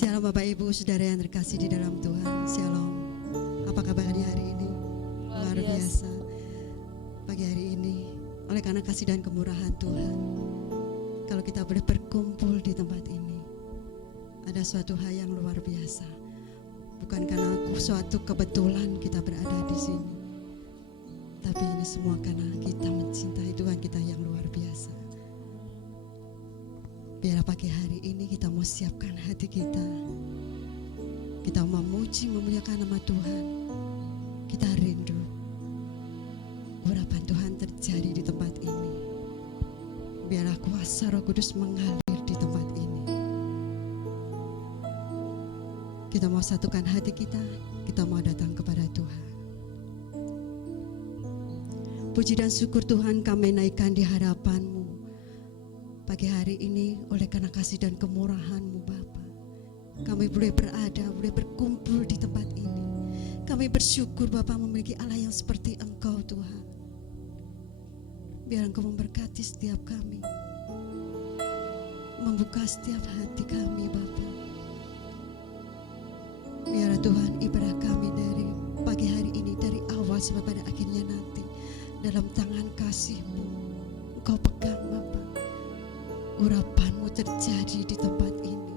Shalom Bapak Ibu Saudara yang terkasih di dalam Tuhan. Shalom. Apa kabar di hari ini? Luar biasa. Pagi hari ini oleh karena kasih dan kemurahan Tuhan, kalau kita boleh berkumpul di tempat ini, ada suatu hal yang luar biasa. Bukan karena suatu kebetulan kita berada di sini, tapi ini semua karena kita mencintai Tuhan kita yang luar biasa. Biar pagi hari ini kita mau siapkan hati kita. Kita memuji, memuliakan nama Tuhan. Kita rindu urapan Tuhan terjadi di tempat ini. Biarlah kuasa Roh Kudus mengalir di tempat ini. Kita mau satukan hati kita. Kita mau datang kepada Tuhan. Puji dan syukur Tuhan kami naikkan di hadapan-Mu pagi hari ini oleh karena kasih dan kemurahan-Mu Bapa. Kami boleh berada, boleh berkumpul di tempat ini. Kami bersyukur Bapa memiliki Allah yang seperti Engkau Tuhan. Biar Engkau memberkati setiap kami, membuka setiap hati kami Bapa. Biar Tuhan ibadah kami dari pagi hari ini, dari awal sampai pada akhirnya nanti, dalam tangan kasih-Mu Engkau pegang Bapa. Urapan-Mu terjadi di tempat ini.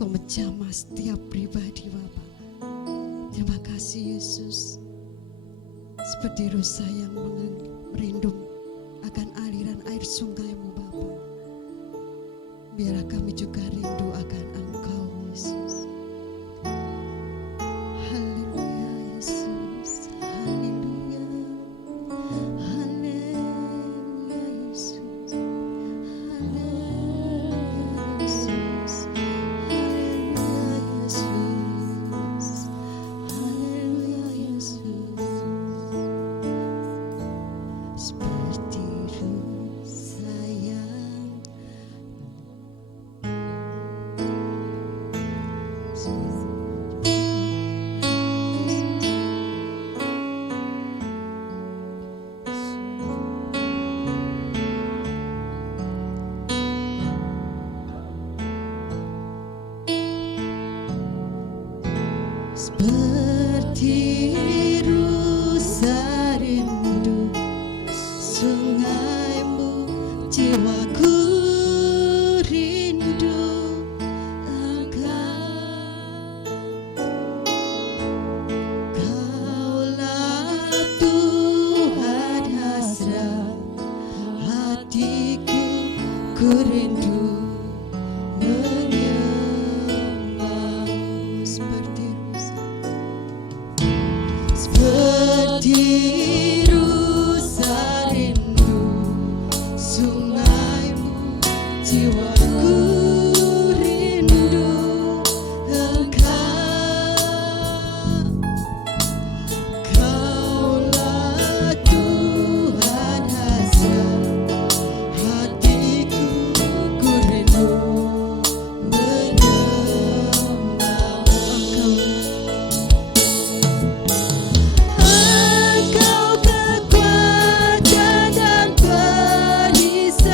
Kau menjamah setiap pribadi Bapa. Terima kasih Yesus. Seperti rusa yang merindung akan aliran air sungai-Mu Bapa. Biarlah kami juga rindu akan Engkau Yesus. Haleluya Yesus. Haleluya. Haleluya Yesus. Seperti rusa rindu sungai-Mu, jiwaku rindu Engkau. Kaulah Tuhan hasrat hatiku, ku rindu menyembah-Mu. Seperti rusa rindu sungai-Mu, jiwaku rindu Engkau. Kaulah Tuhan hasrat hatiku, ku rindu menyembah Engkau. Engkau kekuatan dan perisaiku,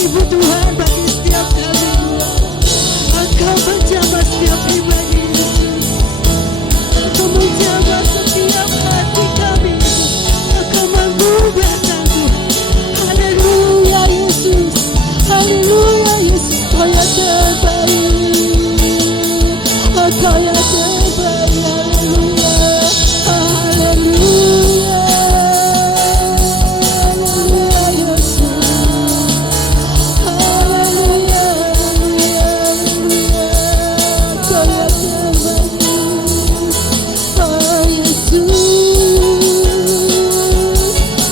kasih-Mu Tuhan bagi setiap kami. Engkau menjamah setiap pribadi Yesus. Engkau menjamah setiap hati kami. Engkau mengubahkan Tuhan. Haleluya Yesus. Haleluya Yesus. Engkau yang terbaik. Engkau yang terbaik. Haleluya. Haleluya. Haleluya Yesus. Haleluya. Engkau yang terbaik. Oh Yesus.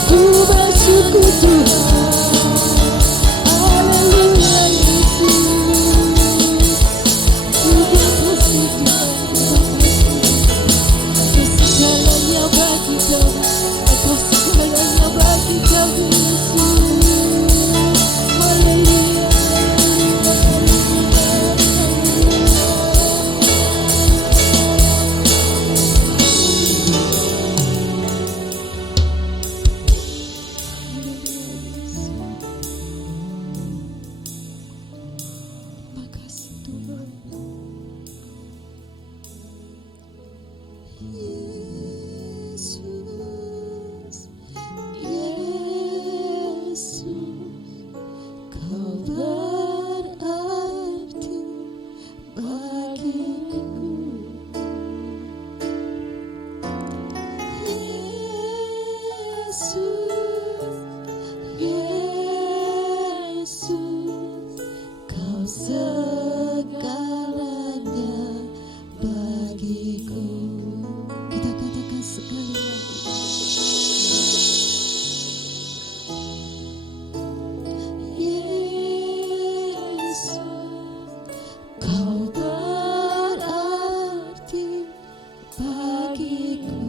Ku bersyukur Tuhan. Haleluya Yesus. Terima kasih Tuhan. Segalanya bagi kami. Engkau segalanya bagi kami Yesus. Haleluya. Makasih Tuhan. Yesus, Yesus, Kau berarti bagiku. Yesus, Yesus, Kau segalanya bagiku. Kita katakan sekali lagi. Yesus, Kau berarti bagiku.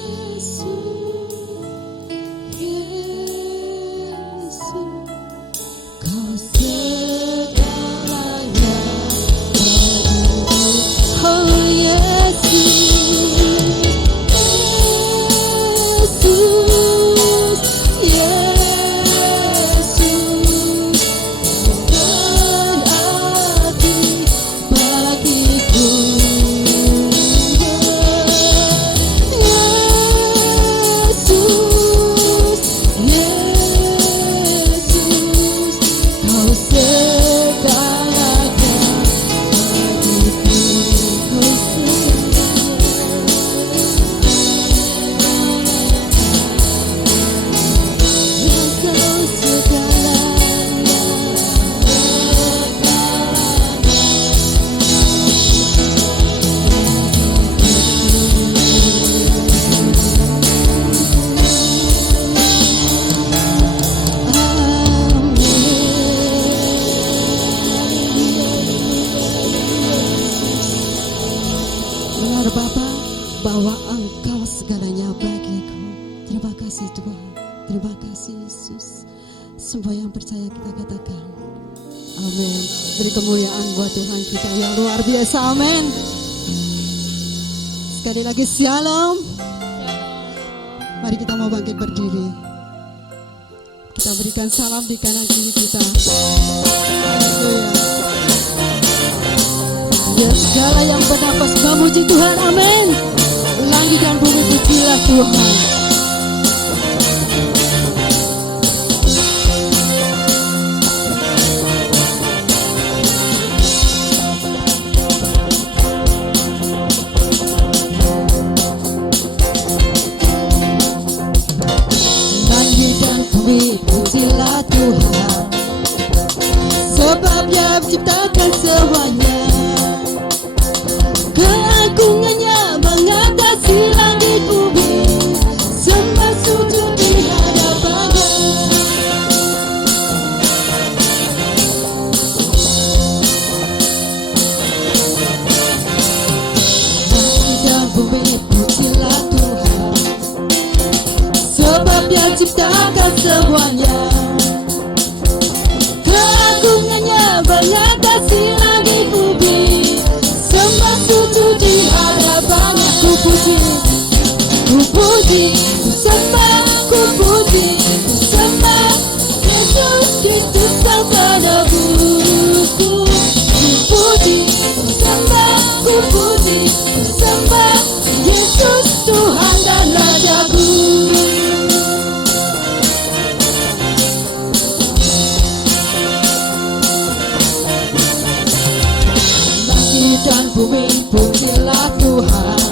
Yesus, Yesus, Kau segalanya bagiku. Oh Yesus, Yesus, Yesus, berarti bagiku. Yesus, Yesus, Kau segalanya bagiku. Kau benar Bapa, bahwa Engkau segalanya bagiku. Terima kasih Tuhan. Terima kasih Yesus. Semua yang percaya kita katakan amin. Beri kemuliaan buat Tuhan kita yang luar biasa. Amin. Sekali lagi shalom. Mari kita mau bangkit berdiri. Kita berikan salam di kanan kiri kita. Haleluya. Biar segala yang bernafas memuji Tuhan. Amin. Langit dan bumi pujilah Tuhan. Langit dan bumi pujilah Tuhan, sebab Dia menciptakan semuanya. Keagungannya mengatasi langit bumi, sembah sujud di hadapannya. Langit dan bumi pujilah Tuhan, sebab Dia ciptakan semuanya. Keagungannya mengatasi langit bumi, sembah sujud di hadapannya. Ku puji, ku sembah. Kristus sang penebusku. Ku puji, ku sembah, ku puji, ku sembah Yesus Tuhan dan Rajaku. Langit dan bumi pujilah Tuhan,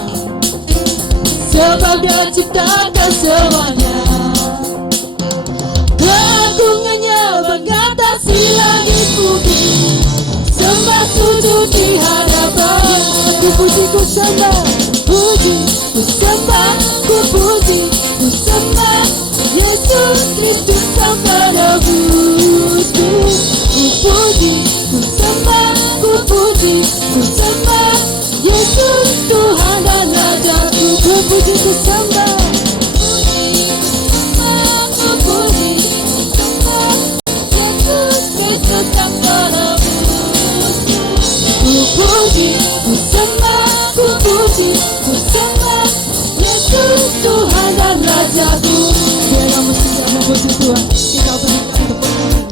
sebab Dia ciptakan semuanya. Keagungannya mengatasi langit bumi, sembah sujud di hadapan. Ku puji, ku sembah, puji, ku sembah, ku puji, ku sembah Yesus Kristus sang penebusku. Ku puji, ku sembah, ku puji, ku sembah Yesus Tuhan dan Rajaku. Ku puji, ku sembah, ku puji, ku sembah Yesus Kristus sang penebusku. Ku puji, ku sembah, ku puji, ku sembah Yesus Tuhan dan Rajaku. Biar kamu sudah memuji Tuhan, kita berikan tepuk tangan.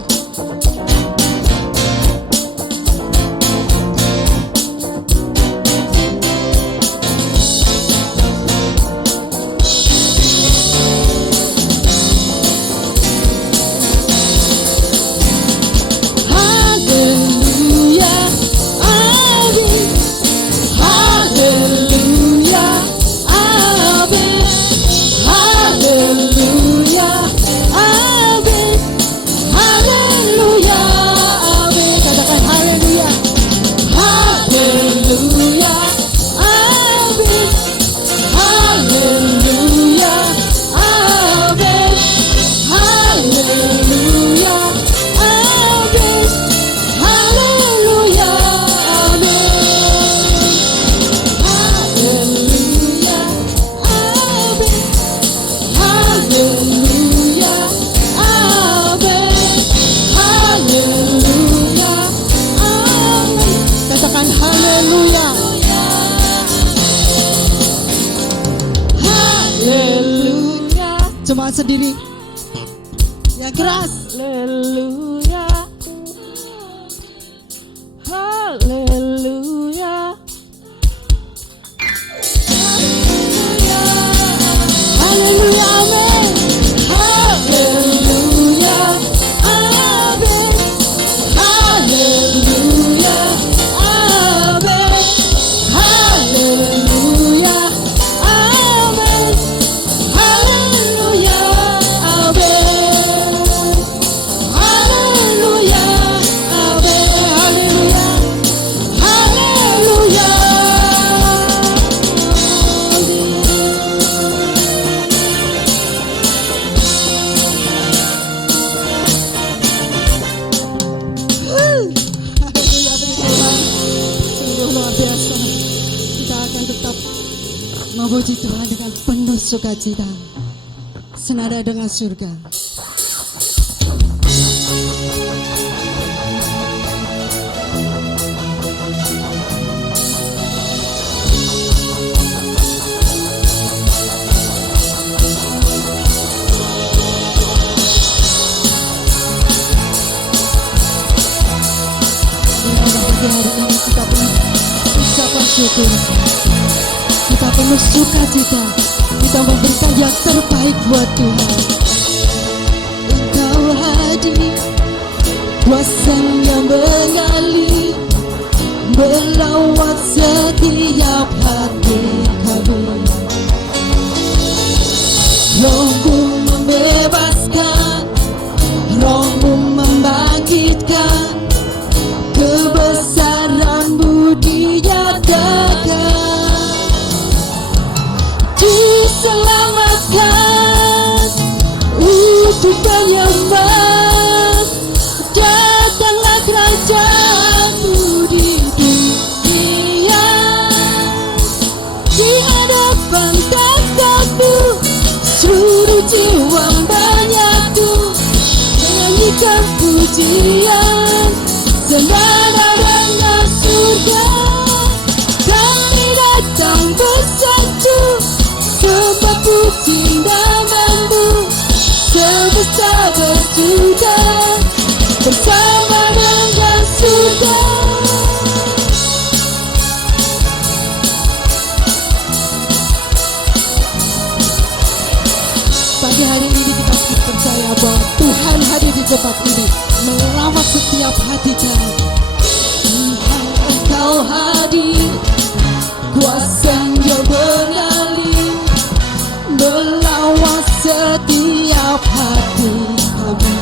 Cuma sendiri yang keras. Haleluya, haleluya, haleluya, amin. Haleluya, amin. Haleluya, amin. Haleluya, amin. Haleluya, amin. Haleluya, amin. Haleluya, sungguh luar biasa. Kita akan tetap memuji Tuhan dengan penuh sukacita, senada dengan surga. Pagi hari ini kita penuh ucapan syukur, kita penuh sukacita, kita memberikan yang terbaik buat Tuhan. Engkau hadir, kuasa-Nya mengalir, melawat setiap hati kami. Roh-Mu membebaskan, Roh-Mu membangkitkan, kebesaran-Mu dinyatakan. Diselamatkan untuk penyembah, datanglah kerajaan-Mu di dunia. Di hadapan tahta-Mu seluruh jiwa menyatu, menyanyikan pujian senada dengan surga. Kami datang bersatu, sembah puji nama-Mu, semesta bersuka. hari ini kita percaya bahwa Tuhan hadir di tempat ini merawat setiap hati kami. Tuhan Engkau hadir, kuasa-Nya mengalir, melawat setiap hati kami.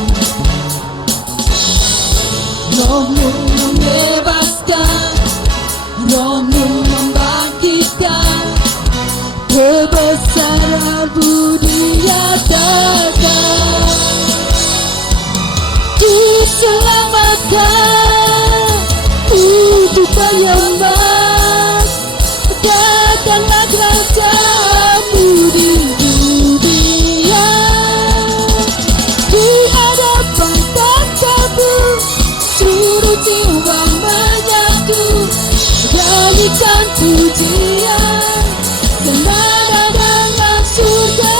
Roh-Mu membebaskan, Roh-Mu membangkitkan, kebesaran Budi nyatakan. Diselamatkan untuk penyembah, datanglah kerajaan-Mu di dunia. Di hadapan tatamu, seluruh jiwa menyatu, nyanyikan pujian, senada dengan surga.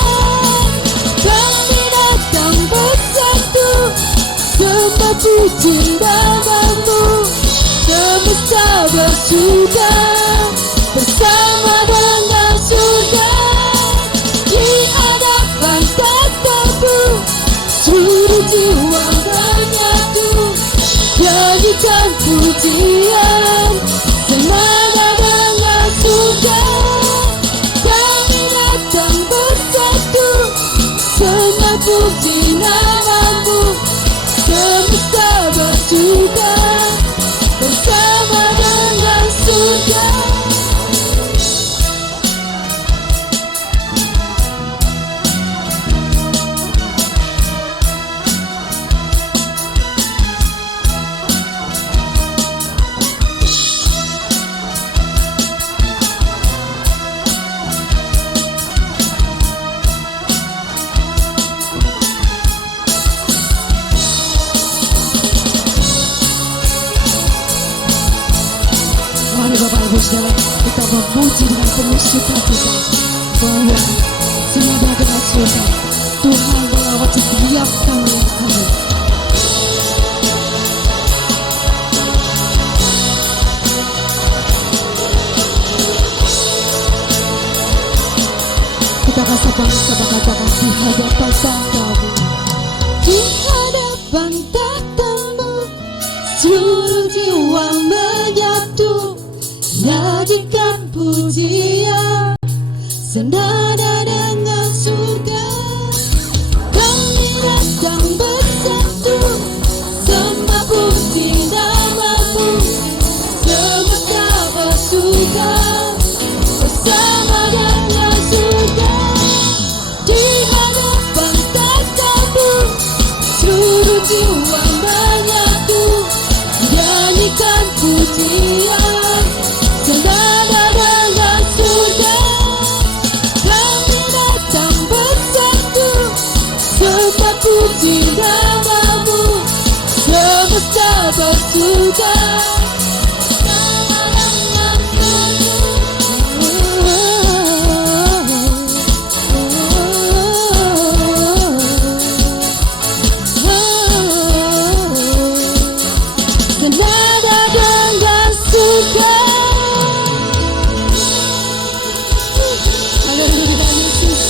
Kami datang bersatu, sembah puji nama-Mu, semesta bersuka bersama dengan surga. Di hadapan tatamu, seluruh jiwa menyatu, nyanyikan pujian, senada dengan surga. Kami datang bersatu, sembah puji nama-Mu, semesta bersuka bersama dengan surga. Mari Bapak Ibu Saudara, kita memuji dengan penuh sukacita bahwa senada dengan surga Tuhan melawat setiap kami. Kita kasih bangsa mengatakan di hadapan tatamu, Di hadapan tatamu, seluruh jiwa menyatu, nyanyikan pujian, senada dengan surga. Kami datang bersatu, sembah puji nama-Mu, semesta bersuka bersama dengan surga. Di hadapan tatamu, seluruh jiwa menyatu, nyanyikan pujian, senada dengan surga. Kami datang bersatu, sembah puji nama-Mu, semesta bersuka bersama dengan surga. Senada dengan surga. haleluya Yesus,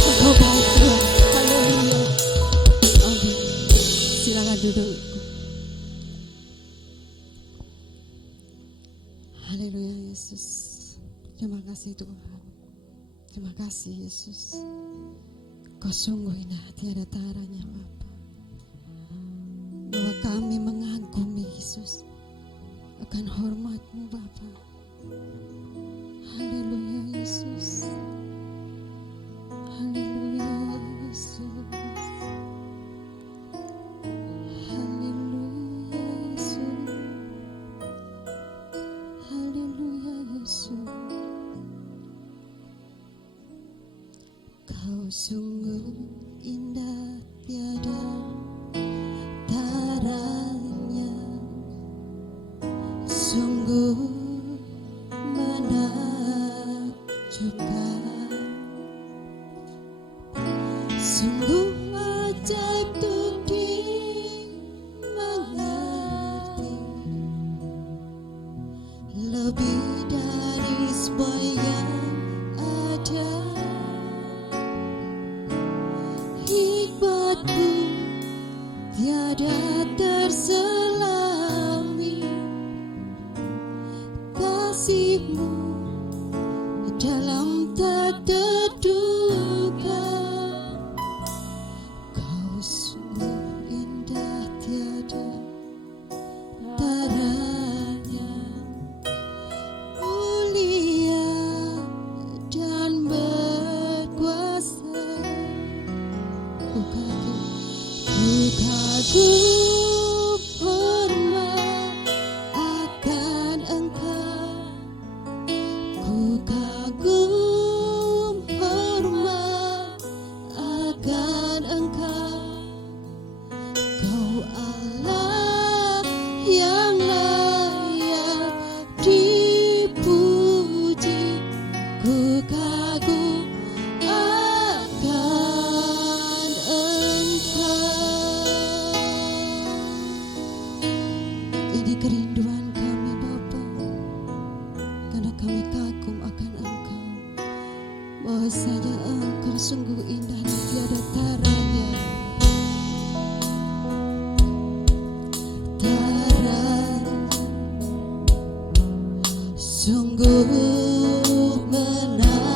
Engkau baik Tuhan, haleluya. Amin. Silakan duduk. Haleluya Yesus. Terima kasih Tuhan. Terima kasih Yesus. Kau sungguh indah, tiada taranya Bapa. Bahwa kami mengagumi Yesus akan hormat-Mu Bapa. Haleluya Yesus. Haleluya Yesus. Haleluya Yesus. Haleluya Yesus. Kau sungguh indah, tiada taranya, sungguh menakjubkan, sungguh tiada terselami kasih-Mu dalam tak terduga. Kau sungguh indah tiada taranya, mulia dan berkuasa. Ku kagum hormat akan Engkau. Ku kagum hormat akan Engkau. Kau Allah yang layak dipuji. Ku kagum akan Engkau. Ini kerinduan kami Bapa, karena kami kagum akan Engkau. Bahwasanya Engkau sungguh indah dan tiada taranya. Sungguh menakjubkan,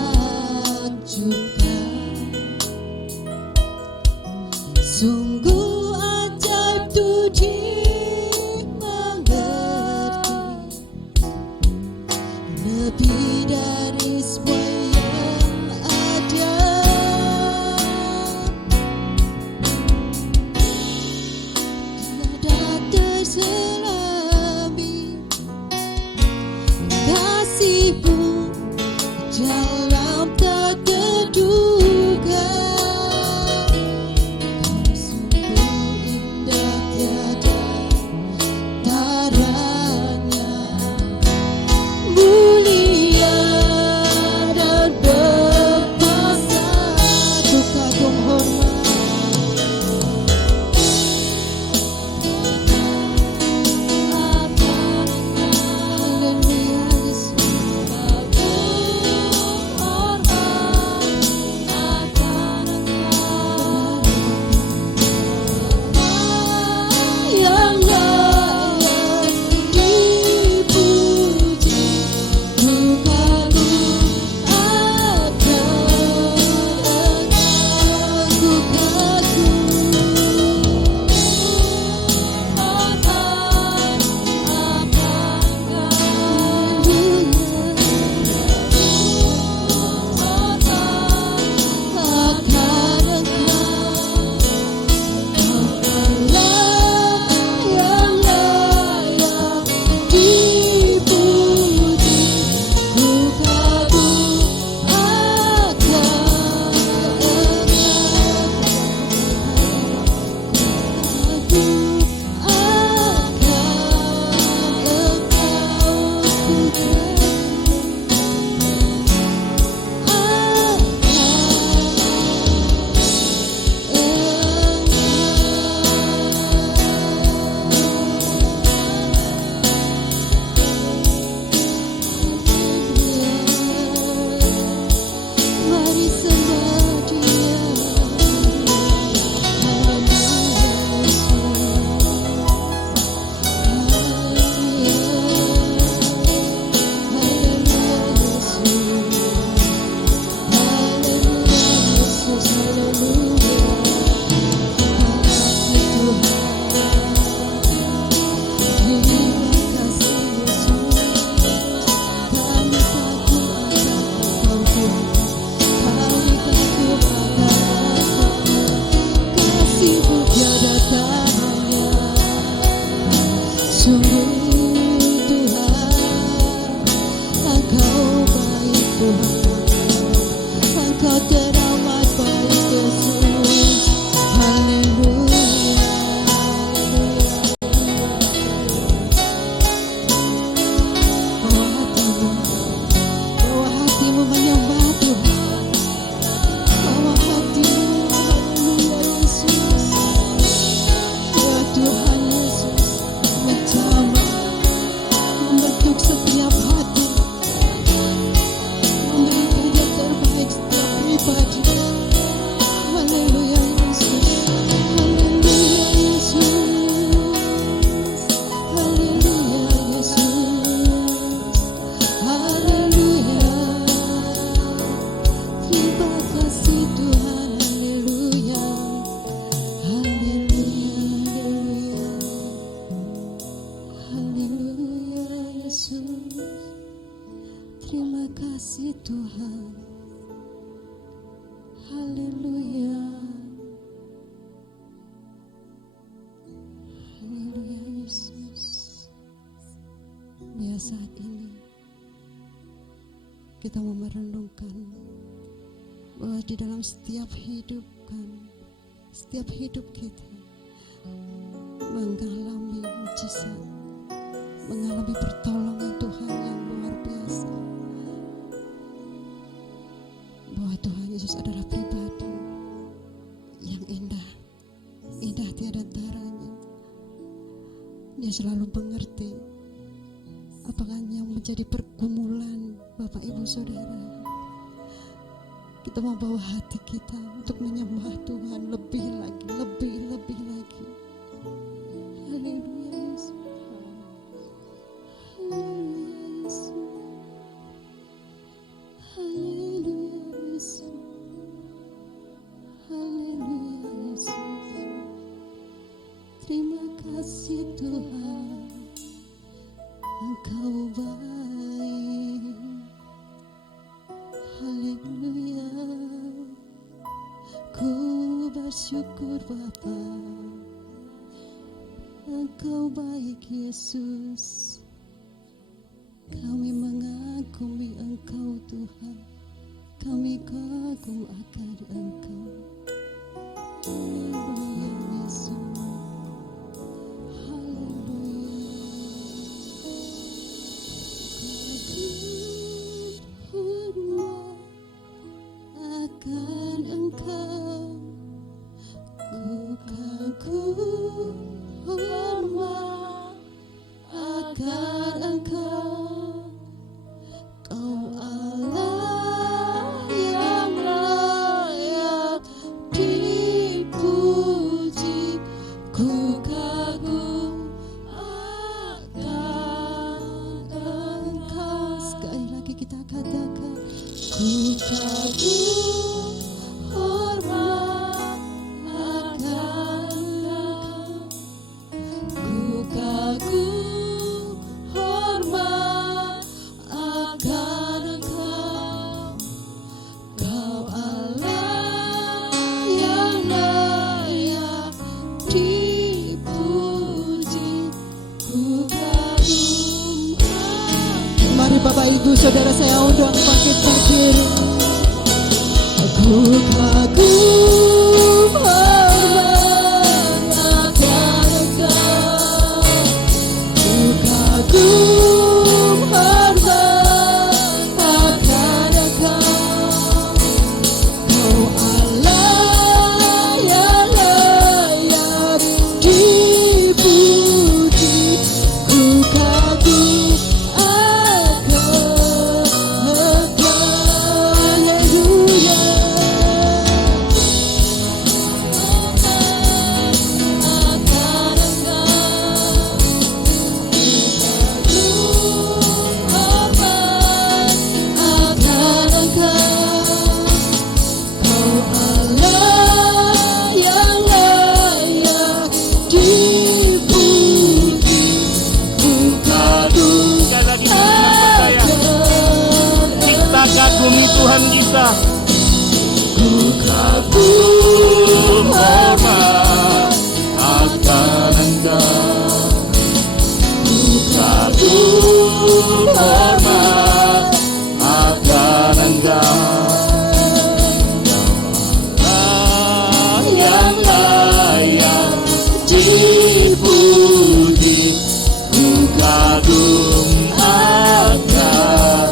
sungguh ajaib tu dimengerti, lebih dari semua yang ada. Tiada terselami kasih-Mu dalam tak terduga. Kau sungguh saat ini kita mau merenungkan bahwa di dalam setiap hidup kita mengalami mujizat, mengalami pertolongan Tuhan yang luar biasa, bahwa Tuhan Yesus adalah pribadi yang indah tiada taranya. Dia selalu mengerti apakah yang menjadi pergumulan Bapak Ibu Saudara. Kita mau bawa hati kita untuk menyembah Tuhan lebih lagi. Haleluya Yesus. Haleluya Yesus. Haleluya Yesus. Terima kasih Tuhan, Engkau baik. Haleluya. Ku bersyukur Bapa, Engkau baik Yesus. Kami mengagumi Engkau Tuhan, kami kagum akan Engkau. Haleluya Yesus. Haleluya. Kagum akan Engkau, ku kagum hormat akan Engkau. Kau Allah yang layak dipuji, ku kagum akan Engkau. Sekali lagi kita katakan, ku kagum hormat akan Engkau. Ku kagum hormat akan Engkau. Kau Allah yang layak dipuji, ku kagum akan. Mari Bapak Ibu Saudara saya undang bangkit berdiri. Ku kagum hormat akan Engkau. Ku kagum hormat akan Engkau. Kau Allah yang layak dipuji, ku kagum akan Engkau. Haleluya. Kagumi Tuhan kita. Ku kagum hormat Akan Engkau. ku kagum hormat Akan Engkau. yang layak dipuji, Ku kagum akan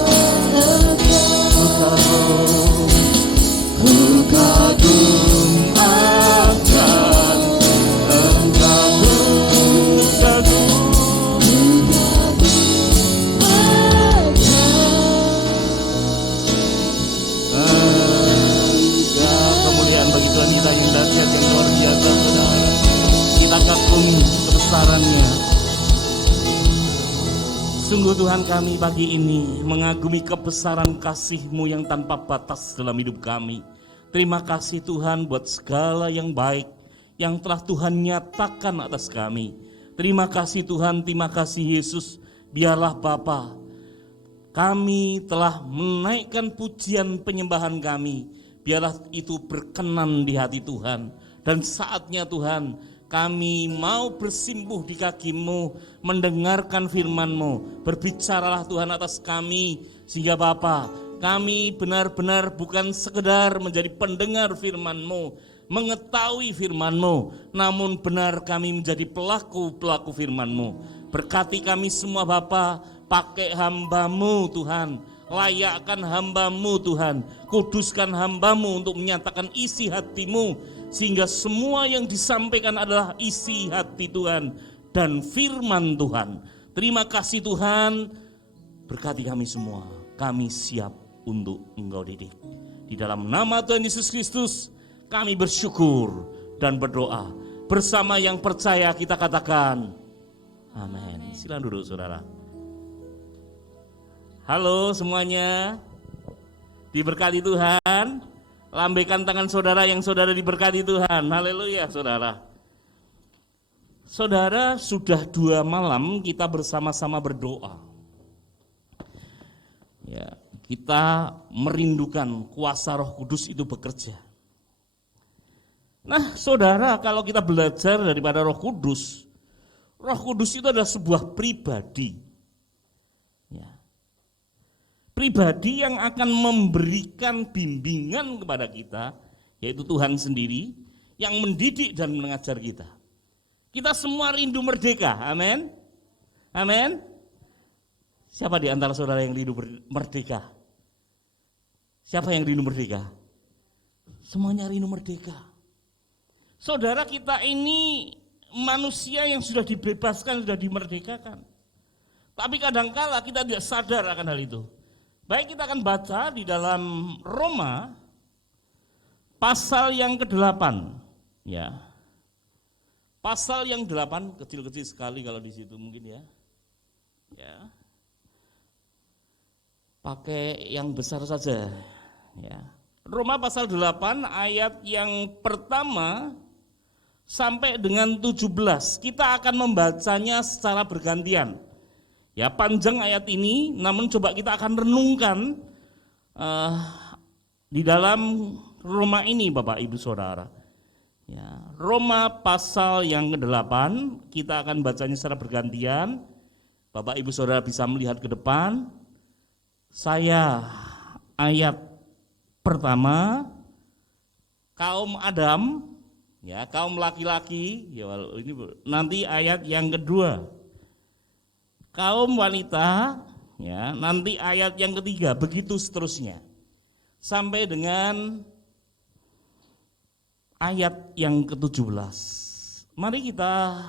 ku kagum akan Engkau. Kemuliaan bagi Tuhan kita yang dahsyat, yang luar biasa, saudara. Kita kagumi kebesarannya. Sungguh Tuhan, kami pagi ini mengagumi kebesaran kasih-Mu yang tanpa batas dalam hidup kami. Terima kasih Tuhan buat segala yang baik yang telah Tuhan nyatakan atas kami. Terima kasih Tuhan, terima kasih Yesus. Biarlah Bapa, kami telah menaikkan pujian penyembahan kami. Biarlah itu berkenan di hati Tuhan. Dan saatnya Tuhan, Kami mau bersimpuh di kaki-Mu, mendengarkan firman-Mu. Berbicaralah Tuhan atas kami, sehingga Bapa, kami benar-benar bukan sekedar menjadi pendengar firman-Mu, mengetahui firman-Mu, namun benar kami menjadi pelaku-pelaku firman-Mu. Berkati kami semua Bapa, pakai hamba-Mu Tuhan, layakkan hamba-Mu Tuhan, kuduskan hamba-Mu untuk menyatakan isi hati-Mu, sehingga semua yang disampaikan adalah isi hati Tuhan dan firman Tuhan. Terima kasih Tuhan, berkati kami semua, kami siap untuk Engkau didik. Di dalam nama Tuhan Yesus Kristus kami bersyukur dan berdoa. Bersama yang percaya kita katakan amin. Silakan duduk saudara. Halo semuanya, diberkati Tuhan. Lambaikan tangan saudara yang saudara diberkati Tuhan. Haleluya saudara. Saudara, sudah 2 malam kita bersama-sama berdoa. Ya, kita merindukan kuasa Roh Kudus itu bekerja. Nah saudara, kalau kita belajar daripada Roh Kudus itu adalah sebuah pribadi. Ya. Pribadi yang akan memberikan bimbingan kepada kita, yaitu Tuhan sendiri, yang mendidik dan mengajar kita. Kita semua rindu merdeka, amin? Amin? Siapa di antara saudara yang rindu merdeka? Siapa yang rindu merdeka? Semuanya rindu merdeka. Saudara, kita ini manusia yang sudah dibebaskan, sudah dimerdekakan. Tapi kadangkala kita tidak sadar akan hal itu. Baik, kita akan baca di dalam Roma pasal yang ke-8, ya. Pasal yang 8, kecil-kecil sekali kalau di situ mungkin ya. Ya. Pakai yang besar saja, ya. Roma pasal 8 ayat yang pertama sampai dengan 17. Kita akan membacanya secara bergantian. Ya, panjang ayat ini, namun coba kita akan renungkan di dalam Roma ini Bapak Ibu Saudara. Ya, Roma pasal yang ke-8, kita akan bacanya secara bergantian. Bapak Ibu Saudara bisa melihat ke depan. Saya ayat pertama, kaum Adam, ya kaum laki-laki, ya ini nanti ayat yang kedua. Kaum wanita, ya nanti ayat yang ketiga, begitu seterusnya sampai dengan ayat yang ke-17. Mari kita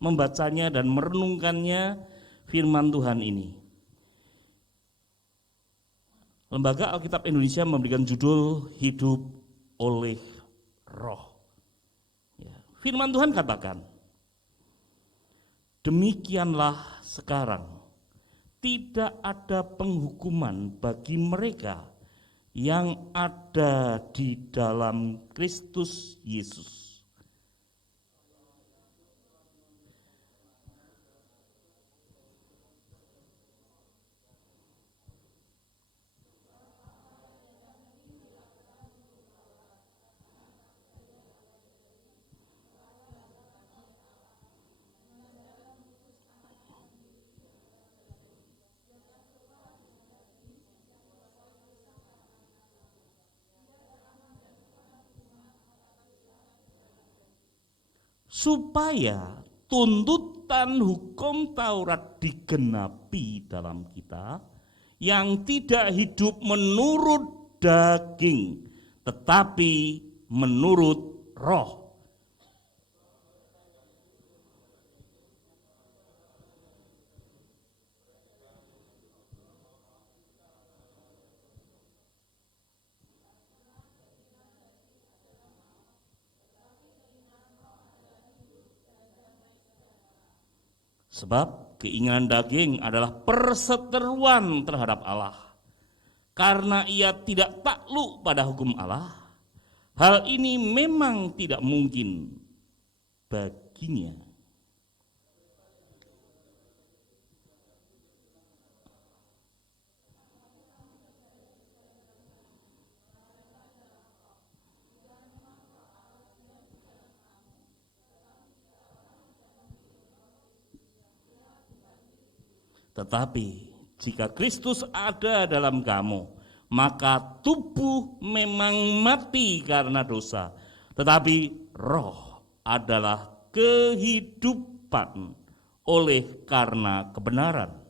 membacanya dan merenungkannya firman Tuhan ini. Lembaga Alkitab Indonesia memberikan judul Hidup oleh Roh. Ya, firman Tuhan katakan, demikianlah sekarang tidak ada penghukuman bagi mereka yang ada di dalam Kristus Yesus. Supaya tuntutan hukum Taurat digenapi dalam kita, yang tidak hidup menurut daging, tetapi menurut Roh. Sebab keinginan daging adalah perseteruan terhadap Allah. Karena ia tidak takluk pada hukum Allah, hal ini memang tidak mungkin baginya. Tetapi jika Kristus ada dalam kamu, maka tubuh memang mati karena dosa, tetapi roh adalah kehidupan oleh karena kebenaran.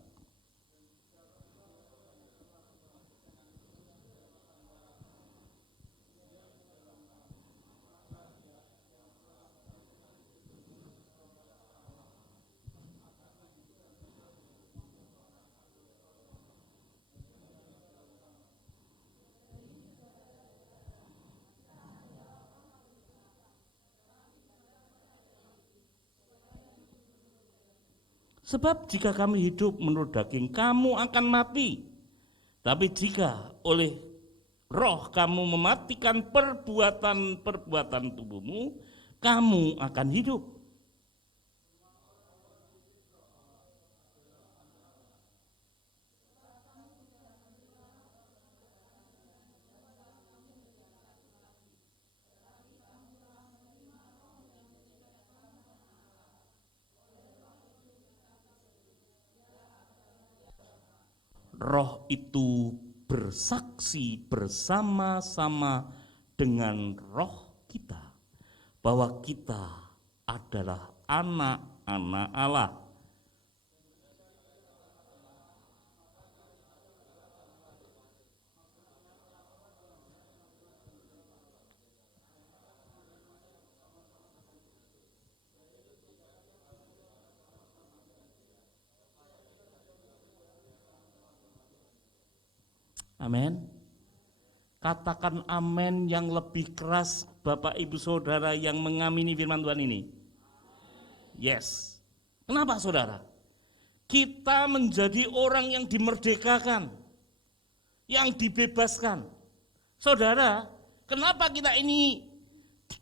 Sebab jika kamu hidup menurut daging, kamu akan mati. Tapi jika oleh roh kamu mematikan perbuatan-perbuatan tubuhmu, kamu akan hidup. Roh itu bersaksi bersama-sama dengan roh kita bahwa kita adalah anak-anak Allah. Amin. Katakan amin yang lebih keras, Bapak Ibu Saudara yang mengamini firman Tuhan ini. Yes. Kenapa saudara? Kita menjadi orang yang dimerdekakan, yang dibebaskan. Saudara, kenapa kita ini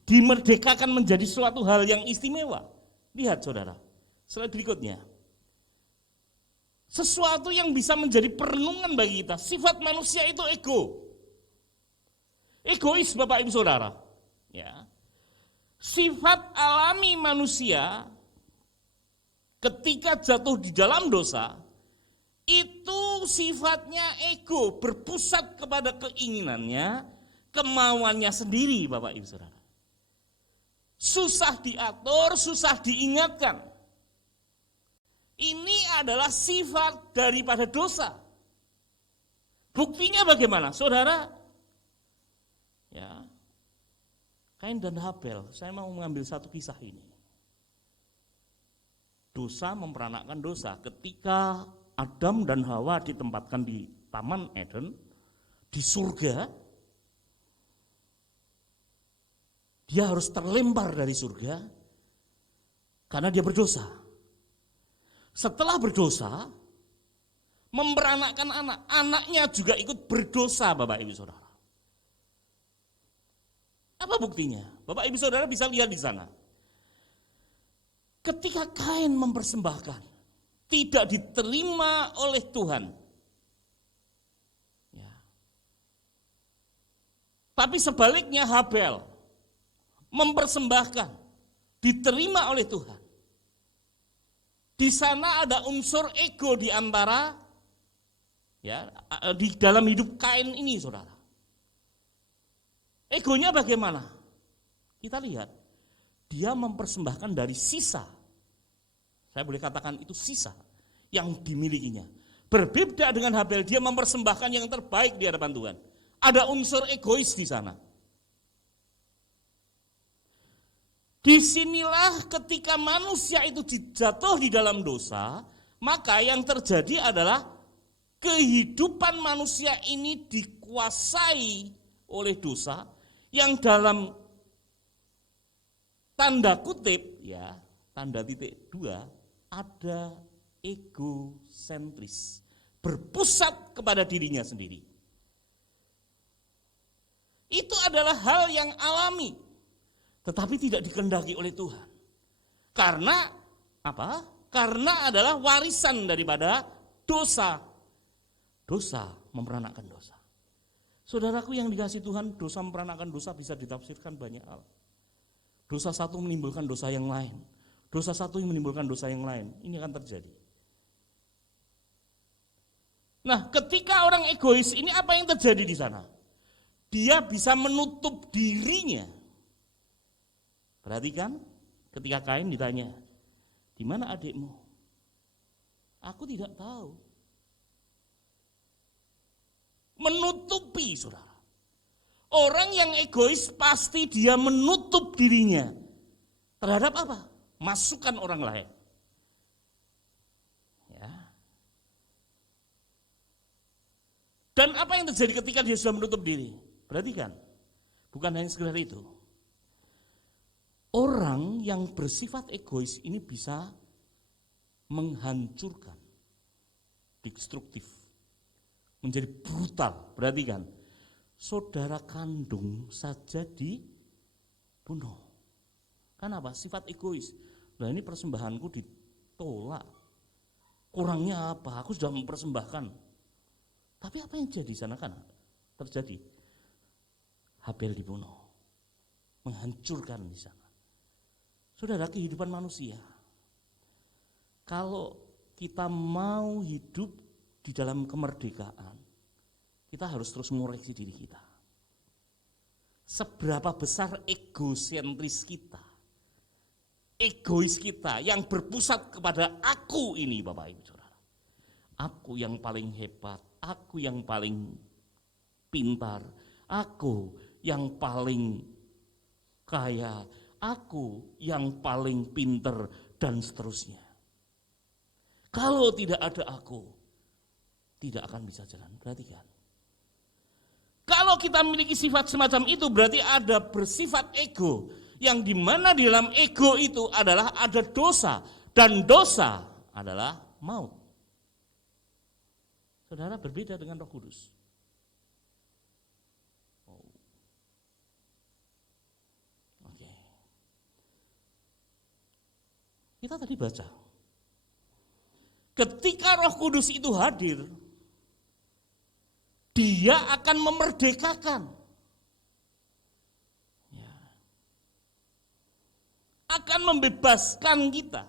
dimerdekakan menjadi suatu hal yang istimewa? Lihat saudara, slide berikutnya. Sesuatu yang bisa menjadi perenungan bagi kita. Sifat manusia itu ego. Egois Bapak Ibu Saudara. Ya. Sifat alami manusia ketika jatuh di dalam dosa, itu sifatnya ego, berpusat kepada keinginannya, kemauannya sendiri Bapak Ibu Saudara. Susah diatur, susah diingatkan. Ini adalah sifat daripada dosa. Buktinya bagaimana? Saudara, ya, Kain dan Habel, saya mau mengambil satu kisah ini. Dosa memperanakkan dosa. Ketika Adam dan Hawa ditempatkan di Taman Eden, di surga, dia harus terlempar dari surga karena dia berdosa. Setelah berdosa, memperanakkan anak, anaknya juga ikut berdosa Bapak Ibu Saudara. Apa buktinya? Bapak Ibu Saudara bisa lihat di sana. Ketika Kain mempersembahkan, tidak diterima oleh Tuhan. Ya. Tapi sebaliknya Habel mempersembahkan, diterima oleh Tuhan. Di sana ada unsur ego di antara, ya, di dalam hidup Kain ini, saudara. Egonya bagaimana? Kita lihat, dia mempersembahkan dari sisa. Saya boleh katakan itu sisa yang dimilikinya. Berbeda dengan Habel, dia mempersembahkan yang terbaik di hadapan Tuhan. Ada unsur egois di sana. Disinilah ketika manusia itu jatuh di dalam dosa, maka yang terjadi adalah kehidupan manusia ini dikuasai oleh dosa yang dalam tanda kutip, ya, tanda titik 2, ada egosentris, berpusat kepada dirinya sendiri. Itu adalah hal yang alami, tetapi tidak dikehendaki oleh Tuhan. Karena apa? Karena adalah warisan daripada dosa. Dosa memperanakkan dosa. Saudaraku yang dikasihi Tuhan, dosa memperanakkan dosa bisa ditafsirkan banyak hal. Dosa satu menimbulkan dosa yang lain. Dosa satu yang menimbulkan dosa yang lain. Ini akan terjadi. Nah, ketika orang egois ini apa yang terjadi di sana? Dia bisa menutup dirinya. Perhatikan, ketika Kain ditanya, "Di mana adikmu?" "Aku tidak tahu." Menutupi, saudara. Orang yang egois pasti dia menutup dirinya terhadap apa? Masukan orang lain. Ya. Dan apa yang terjadi ketika dia sudah menutup diri? Perhatikan, bukan hanya sekedar itu. Orang yang bersifat egois ini bisa menghancurkan, destruktif, menjadi brutal. Perhatikan, saudara kandung saja dibunuh. Kenapa? Sifat egois. Nah, ini persembahanku ditolak. Kurangnya apa? Aku sudah mempersembahkan. Tapi apa yang jadi di sana kan? Terjadi. Habel dibunuh. Menghancurkan di sana. Saudara, kehidupan manusia. Kalau kita mau hidup di dalam kemerdekaan, kita harus terus mengoreksi diri kita. Seberapa besar egosentris kita, egois kita yang berpusat kepada aku ini, Bapak Ibu Saudara. Aku yang paling hebat, aku yang paling pintar, aku yang paling kaya, aku yang paling pinter, dan seterusnya. Kalau tidak ada aku, tidak akan bisa jalan. Perhatikan. Kalau kita memiliki sifat semacam itu, berarti ada bersifat ego, yang dimana di dalam ego itu adalah ada dosa, dan dosa adalah maut. Saudara, berbeda dengan Roh Kudus. Oke. Kita tadi baca, ketika Roh Kudus itu hadir, Dia akan memerdekakan. Ya. Akan membebaskan kita.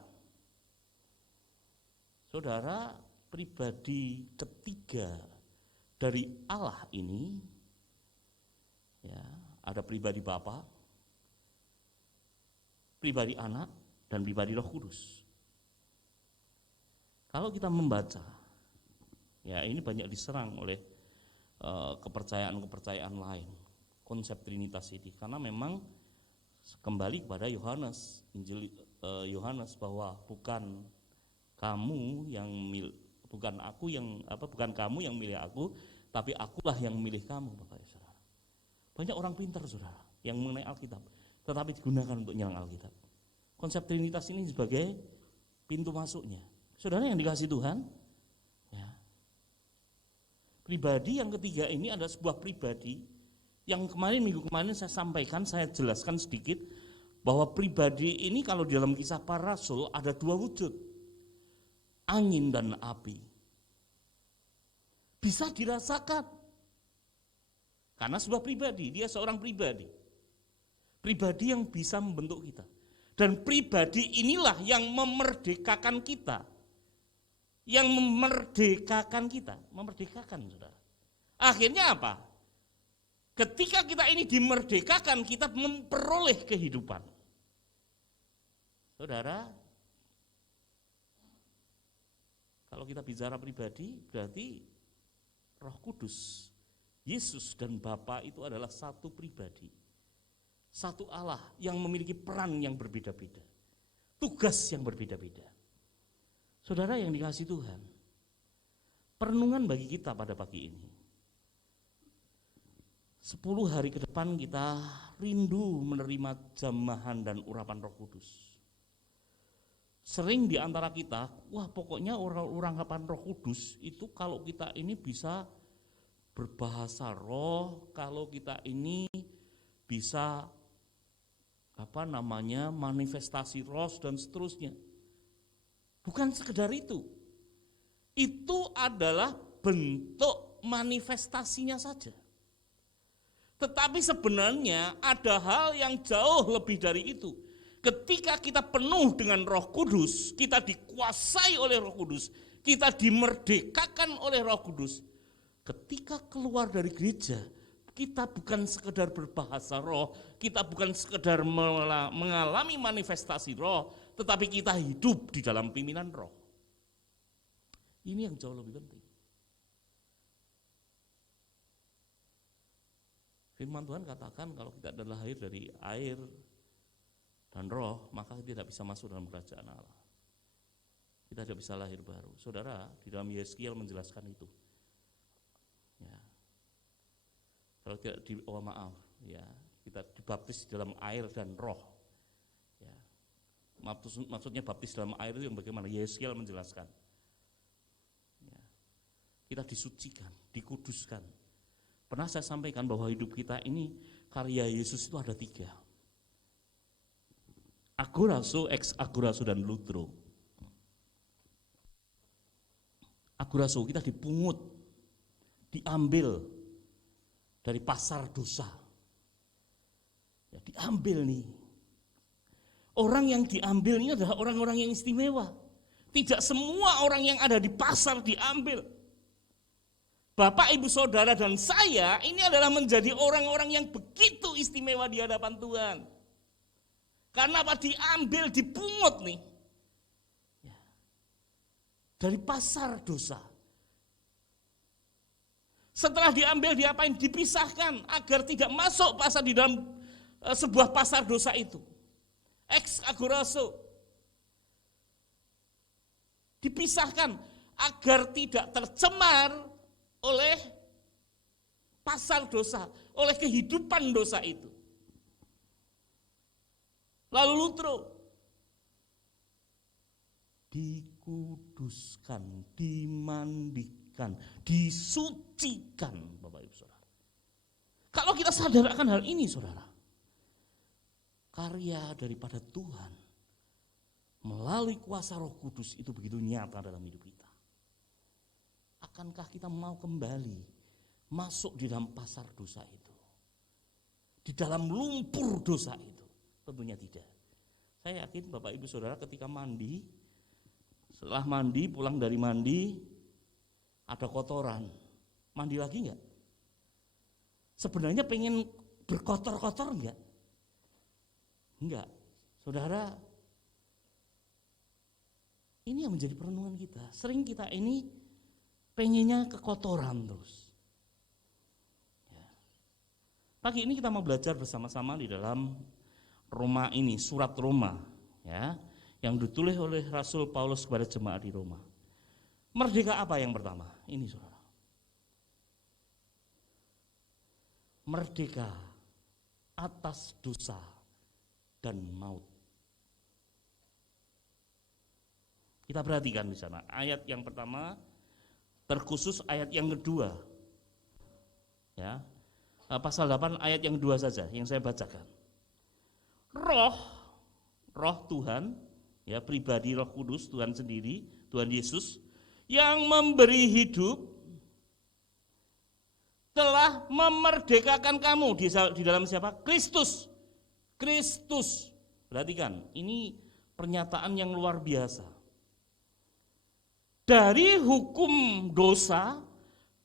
Saudara, pribadi ketiga dari Allah ini, ya, ada pribadi Bapa, pribadi Anak, dan pribadi Roh Kudus. Kalau kita membaca, ya ini banyak diserang oleh kepercayaan-kepercayaan lain, konsep Trinitas ini, karena memang kembali kepada Yohanes, Injil Yohanes, bahwa bukan kamu yang bukan kamu yang milih aku, tapi akulah yang milih kamu, Bapak Ibu Saudara. Banyak orang pintar, Saudara, yang mengenai Alkitab, tetapi digunakan untuk menyerang Alkitab. Konsep Trinitas ini sebagai pintu masuknya. Saudara yang dikasihi Tuhan, ya. Pribadi yang ketiga ini adalah sebuah pribadi yang minggu kemarin saya sampaikan, saya jelaskan sedikit, bahwa pribadi ini kalau di dalam Kisah Para Rasul ada dua wujud, angin dan api. Bisa dirasakan, karena sebuah pribadi, dia seorang pribadi. Pribadi yang bisa membentuk kita. Dan pribadi inilah yang memerdekakan kita. Yang memerdekakan kita, saudara. Akhirnya apa? Ketika kita ini dimerdekakan, kita memperoleh kehidupan. Saudara, kalau kita bicara pribadi, berarti Roh Kudus, Yesus dan Bapa itu adalah satu pribadi. Satu Allah yang memiliki peran yang berbeda-beda. Tugas yang berbeda-beda. Saudara yang dikasihi Tuhan, perenungan bagi kita pada pagi ini, 10 hari ke depan kita rindu menerima jamahan dan urapan Roh Kudus. Sering di antara kita, pokoknya urapan Roh Kudus itu kalau kita ini bisa berbahasa roh, kalau kita ini bisa manifestasi roh dan seterusnya. Bukan sekedar itu. Itu adalah bentuk manifestasinya saja. Tetapi sebenarnya ada hal yang jauh lebih dari itu. Ketika kita penuh dengan Roh Kudus, kita dikuasai oleh Roh Kudus, kita dimerdekakan oleh Roh Kudus. Ketika keluar dari gereja, kita bukan sekedar berbahasa roh, kita bukan sekedar mengalami manifestasi roh, tetapi kita hidup di dalam pimpinan roh. Ini yang jauh lebih penting. Firman Tuhan katakan kalau kita adalah lahir dari air dan roh, maka kita tidak bisa masuk dalam kerajaan Allah. Kita tidak bisa lahir baru. Saudara, di dalam Yeskiel menjelaskan itu. Ya. Kalau tidak ya, kita dibaptis di dalam air dan roh. Ya. Maksudnya baptis dalam air itu yang bagaimana? Yeskiel menjelaskan. Ya. Kita disucikan, dikuduskan. Pernah saya sampaikan bahwa hidup kita ini karya Yesus itu ada 3. Agorazo, ex agorazo, dan lutro. Agorazo, kita dipungut, diambil dari pasar dosa. Ya, diambil nih. Orang yang diambil ini adalah orang-orang yang istimewa. Tidak semua orang yang ada di pasar diambil. Bapak, Ibu, Saudara, dan saya ini adalah menjadi orang-orang yang begitu istimewa di hadapan Tuhan. Karena apa? Diambil, dipungut nih. Ya. Dari pasar dosa. Setelah diambil, diapain? Dipisahkan agar tidak masuk pasar di dalam sebuah pasar dosa itu. Ex agorazo. Dipisahkan agar tidak tercemar oleh pasar dosa, oleh kehidupan dosa itu. Lalu lutro, dikuduskan, dimandikan, disucikan, Bapak Ibu Saudara. Kalau kita sadar akan hal ini, Saudara, karya daripada Tuhan melalui kuasa Roh Kudus itu begitu nyata dalam hidup kita. Akankah kita mau kembali masuk di dalam pasar dosa itu? Di dalam lumpur dosa itu? Tentunya tidak. Saya yakin Bapak Ibu Saudara ketika mandi, setelah mandi, pulang dari mandi, ada kotoran. Mandi lagi enggak? Sebenarnya pengen berkotor-kotor enggak? Enggak. Saudara, ini yang menjadi perenungan kita. Sering kita ini pengennya kekotoran terus. Ya. Pagi ini kita mau belajar bersama-sama di dalam Roma ini, surat Roma, ya, yang ditulis oleh Rasul Paulus kepada jemaat di Roma. Merdeka apa yang pertama? Ini, saudara. Merdeka atas dosa dan maut. Kita perhatikan di sana ayat yang pertama. Terkhusus ayat yang kedua, ya, pasal 8 ayat yang kedua saja yang saya bacakan. Roh Tuhan, ya, pribadi Roh Kudus, Tuhan sendiri, Tuhan Yesus, yang memberi hidup, telah memerdekakan kamu di dalam siapa? Kristus. Kristus. Perhatikan, ini pernyataan yang luar biasa. Dari hukum dosa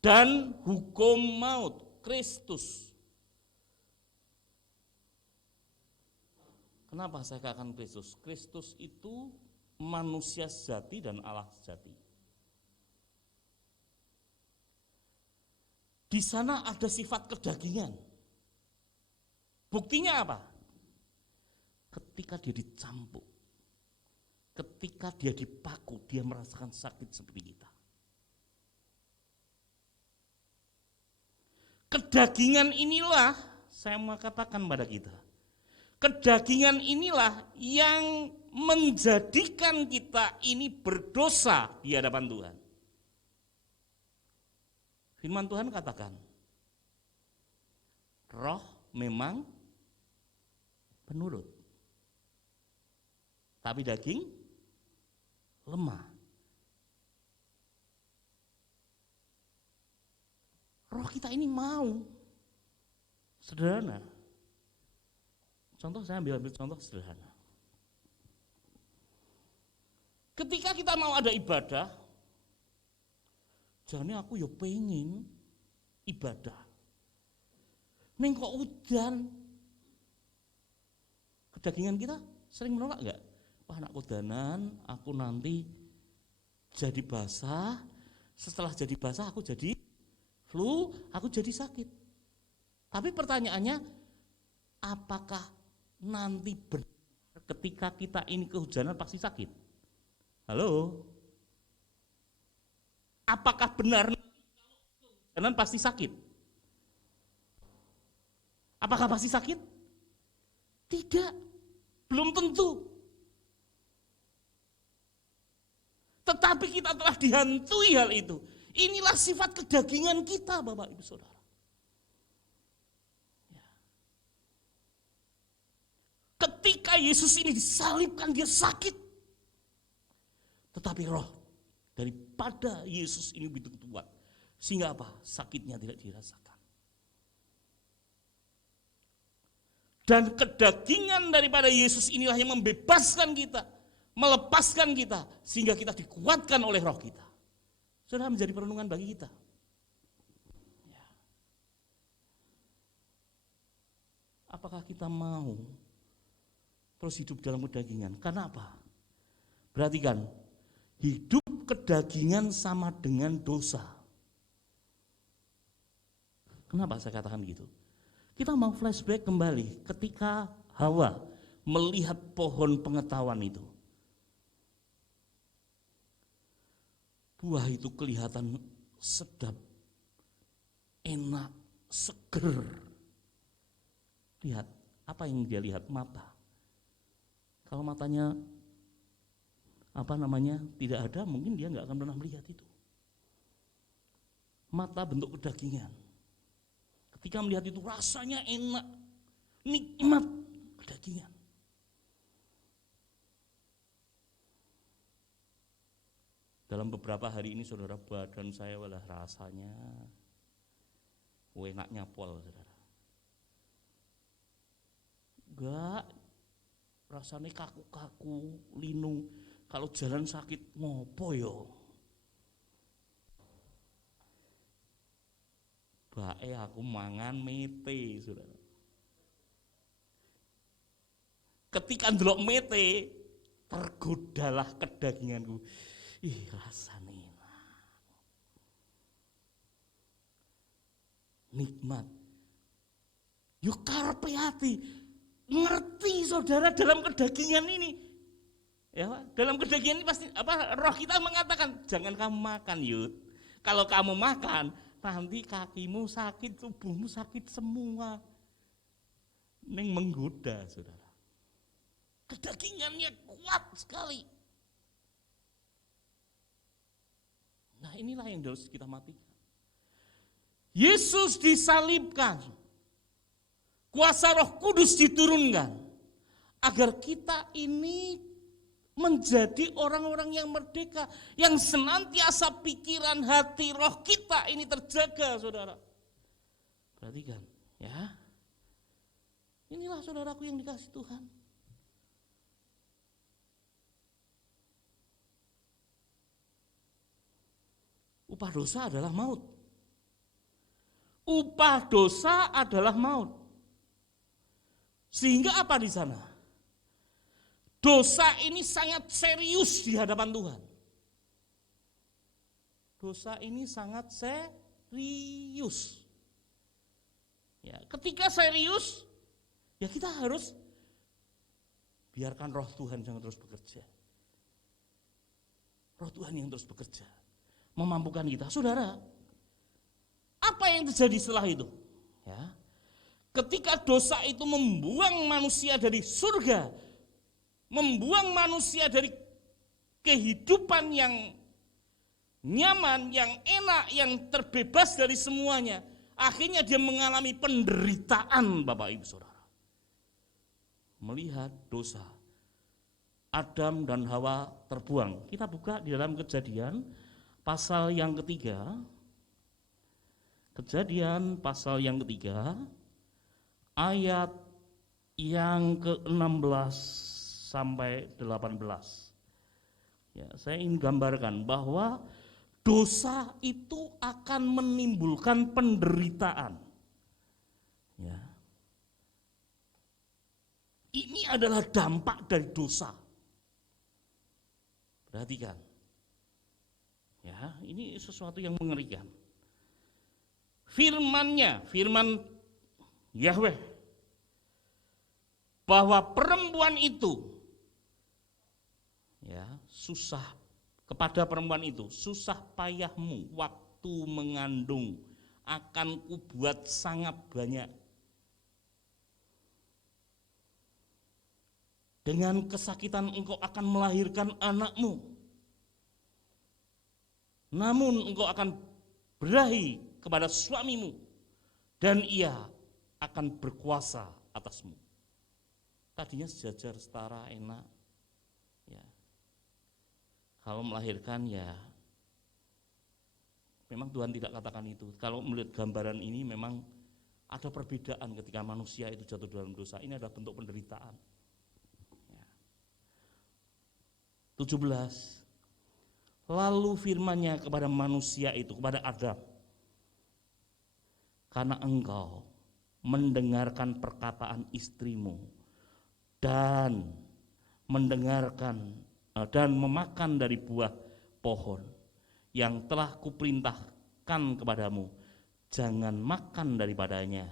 dan hukum maut, Kristus. Kenapa saya katakan Kristus? Kristus itu manusia sejati dan Allah sejati. Di sana ada sifat kedagingan. Buktinya apa? Ketika dia dicampuk, ketika dia dipaku, dia merasakan sakit seperti kita. Kedagingan inilah, saya mau katakan pada kita, kedagingan inilah yang menjadikan kita ini berdosa di hadapan Tuhan. Firman Tuhan katakan, roh memang penurut, tapi daging lemah. Roh kita ini mau, sederhana. Contoh, saya ambil contoh sederhana. 'Ketika kita mau ada ibadah, Jane aku ya pengen ibadah. Ning kok udan. Kedagingan kita sering menolak enggak? Wah, anak kodanan, aku nanti jadi basah. Setelah jadi basah aku jadi flu, aku jadi sakit. Tapi pertanyaannya, apakah nanti ketika kita ini kehujanan pasti sakit? Halo? Apakah benar kehujanan pasti sakit? Apakah pasti sakit? Tidak, belum tentu. Tetapi kita telah dihantui hal itu. Inilah sifat kedagingan kita, Bapak Ibu Saudara. Ya. Ketika Yesus ini disalibkan, dia sakit. Tetapi roh daripada Yesus ini begitu kuat. Sehingga apa? Sakitnya tidak dirasakan. Dan kedagingan daripada Yesus inilah yang membebaskan kita, melepaskan kita, sehingga kita dikuatkan oleh roh kita. Sudah menjadi perenungan bagi kita. Ya. Apakah kita mau terus hidup dalam kedagingan? Karena apa? Perhatikan, hidup kedagingan sama dengan dosa. Kenapa saya katakan gitu? Kita mau flashback kembali ketika Hawa melihat pohon pengetahuan itu. Buah itu kelihatan sedap, enak, seger. Lihat, apa yang dia lihat? Mata. Kalau matanya tidak ada, mungkin dia nggak akan pernah melihat itu. Mata bentuk kedagingan. Ketika melihat itu rasanya enak, nikmat kedagingan. Dalam beberapa hari ini saudara, badan saya walah rasanya enaknya pol saudara. Enggak, rasanya kaku-kaku, linu. Kalau jalan sakit ngopo yo. Bae aku mangan mete, saudara. Ketika ndelok mete, tergodalah kedaginganku. Ih, rasane enak. Nikmat. Yuk karepe hati. Ngerti saudara dalam kedagingan ini. Ya, dalam kedagingan ini pasti roh kita mengatakan, jangan kamu makan, Yud. Kalau kamu makan, nanti kakimu sakit, tubuhmu sakit semua. Ini menggoda, saudara. Kedagingannya kuat sekali. Nah, inilah yang harus kita matikan. Yesus disalibkan. Kuasa Roh Kudus diturunkan. Agar kita ini menjadi orang-orang yang merdeka, yang senantiasa pikiran, hati, roh kita ini terjaga, saudara. Perhatikan, ya. Inilah saudaraku yang dikasih Tuhan. Upah dosa adalah maut. Upah dosa adalah maut. Sehingga apa di sana? Dosa ini sangat serius di hadapan Tuhan. Dosa ini sangat serius. Ya, ketika serius, ya kita harus biarkan roh Tuhan yang terus bekerja. Roh Tuhan yang terus bekerja. Memampukan kita. Saudara, apa yang terjadi setelah itu? Ya, ketika dosa itu membuang manusia dari surga, membuang manusia dari kehidupan yang nyaman, yang enak, yang terbebas dari semuanya, akhirnya dia mengalami penderitaan, Bapak Ibu Saudara. Melihat dosa, Adam dan Hawa terbuang. Kita buka di dalam Kejadian pasal yang ketiga. Kejadian pasal yang ketiga, ayat yang ke-16 sampai 18. Ya, saya ingin gambarkan bahwa dosa itu akan menimbulkan penderitaan. Ya. Ini adalah dampak dari dosa. Perhatikan. Ya, ini sesuatu yang mengerikan. Firman Yahweh, bahwa perempuan itu, ya, kepada perempuan itu susah payahmu waktu mengandung akan kubuat sangat banyak. Dengan kesakitan engkau akan melahirkan anakmu, namun engkau akan berahi kepada suamimu dan ia akan berkuasa atasmu. Tadinya sejajar, setara, enak. Ya. Kalau melahirkan ya memang Tuhan tidak katakan itu. Kalau melihat gambaran ini memang ada perbedaan ketika manusia itu jatuh dalam dosa. Ini adalah bentuk penderitaan. Ya. 17. Lalu firman-Nya kepada manusia itu, kepada Adam, karena engkau mendengarkan perkataan istrimu dan memakan dari buah pohon yang telah kuperintahkan kepadamu, jangan makan daripadanya,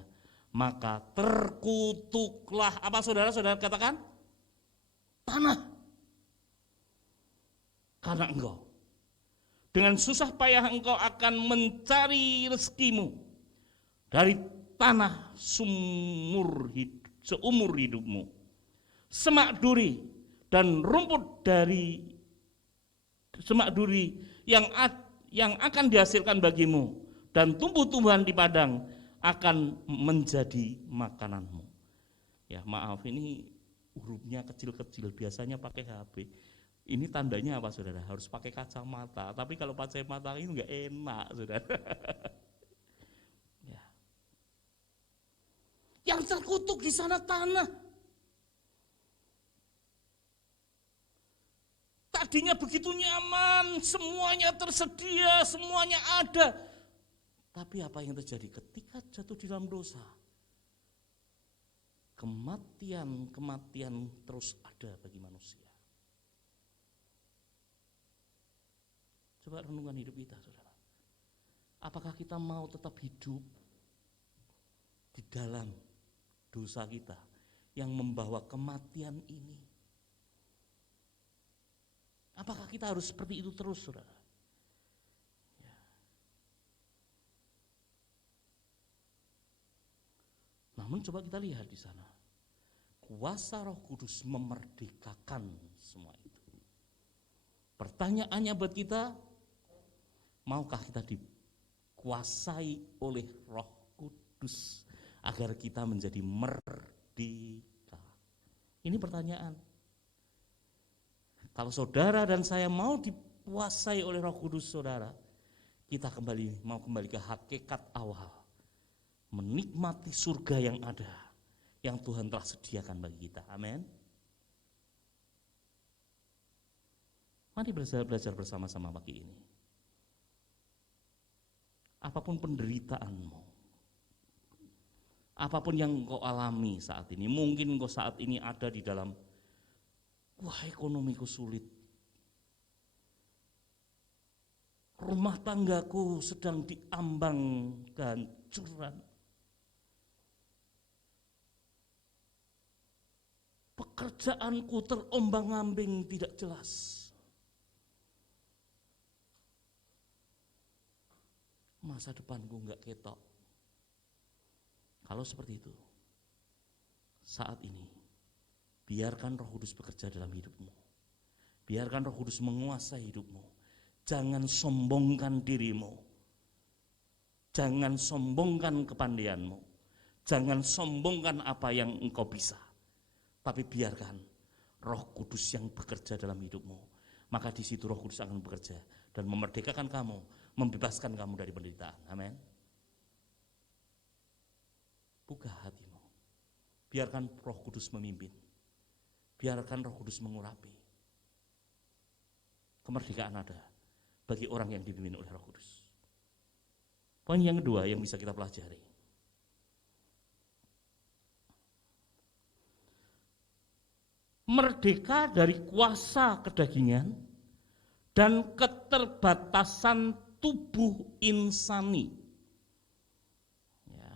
maka terkutuklah, apa saudara-saudara katakan? Tanah. Karena engkau dengan susah payah engkau akan mencari rezekimu dari tanah seumur hidupmu. Semak duri dan rumput dari semak duri yang akan dihasilkan bagimu, dan tumbuh-tumbuhan di padang akan menjadi makananmu. Ya, maaf, ini hurufnya kecil-kecil, biasanya pakai HP. Ini tandanya apa, saudara? Harus pakai kacamata. Tapi kalau pakai mata ini enggak enak, saudara. Ya. Yang terkutuk di sana tanah. Tadinya begitu nyaman, semuanya tersedia, semuanya ada. Tapi apa yang terjadi ketika jatuh di dalam dosa? Kematian terus ada bagi manusia. Coba renungkan hidup kita, saudara. Apakah kita mau tetap hidup di dalam dosa kita yang membawa kematian ini? Apakah kita harus seperti itu terus, saudara? Ya. Namun coba kita lihat di sana, kuasa Roh Kudus memerdekakan semua itu. Pertanyaannya buat kita, maukah kita dikuasai oleh Roh Kudus agar kita menjadi merdeka? Ini pertanyaan. Kalau saudara dan saya mau dikuasai oleh Roh Kudus, saudara, kita mau kembali ke hakikat awal, menikmati surga yang ada, yang Tuhan telah sediakan bagi kita. Amin. Mari belajar bersama-sama pagi ini. Apapun penderitaanmu, apapun yang engkau alami saat ini, mungkin engkau saat ini ada di dalam, ekonomiku sulit, rumah tanggaku sedang diambang kehancuran, pekerjaanku terombang-ambing tidak jelas. Masa depanku enggak ketok. Kalau seperti itu, saat ini biarkan Roh Kudus bekerja dalam hidupmu. Biarkan Roh Kudus menguasai hidupmu. Jangan sombongkan dirimu. Jangan sombongkan kepandaianmu. Jangan sombongkan apa yang engkau bisa. Tapi biarkan Roh Kudus yang bekerja dalam hidupmu. Maka di situ Roh Kudus akan bekerja dan memerdekakan kamu, membebaskan kamu dari penderitaan. Amin. Buka hatimu. Biarkan Roh Kudus memimpin. Biarkan Roh Kudus mengurapi. Kemerdekaan ada, bagi orang yang dipimpin oleh Roh Kudus. Poin yang kedua yang bisa kita pelajari. Merdeka dari kuasa kedagingan dan keterbatasan tubuh insani. Ya.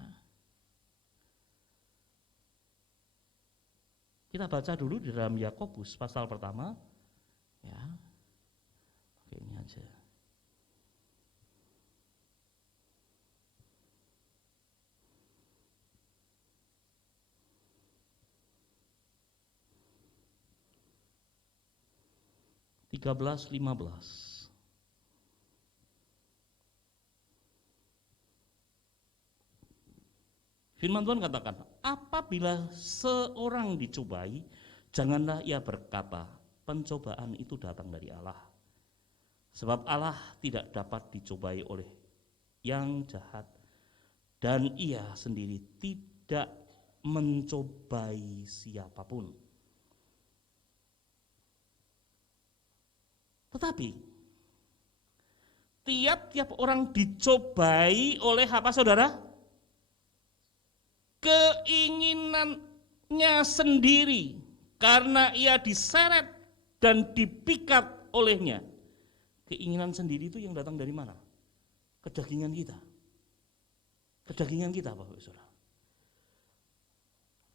Kita baca dulu di dalam Yakobus pasal pertama. Ya. Oke, ini aja. Tiga belas, 15. Firman Tuhan katakan, apabila seorang dicobai, janganlah ia berkata, pencobaan itu datang dari Allah. Sebab Allah tidak dapat dicobai oleh yang jahat, dan ia sendiri tidak mencobai siapapun. Tetapi tiap-tiap orang dicobai oleh apa, saudara? Keinginannya sendiri, karena ia diseret dan dipikat olehnya. Keinginan sendiri itu yang datang dari mana? Kedagingan kita. Kedagingan kita, Bapak Saudara.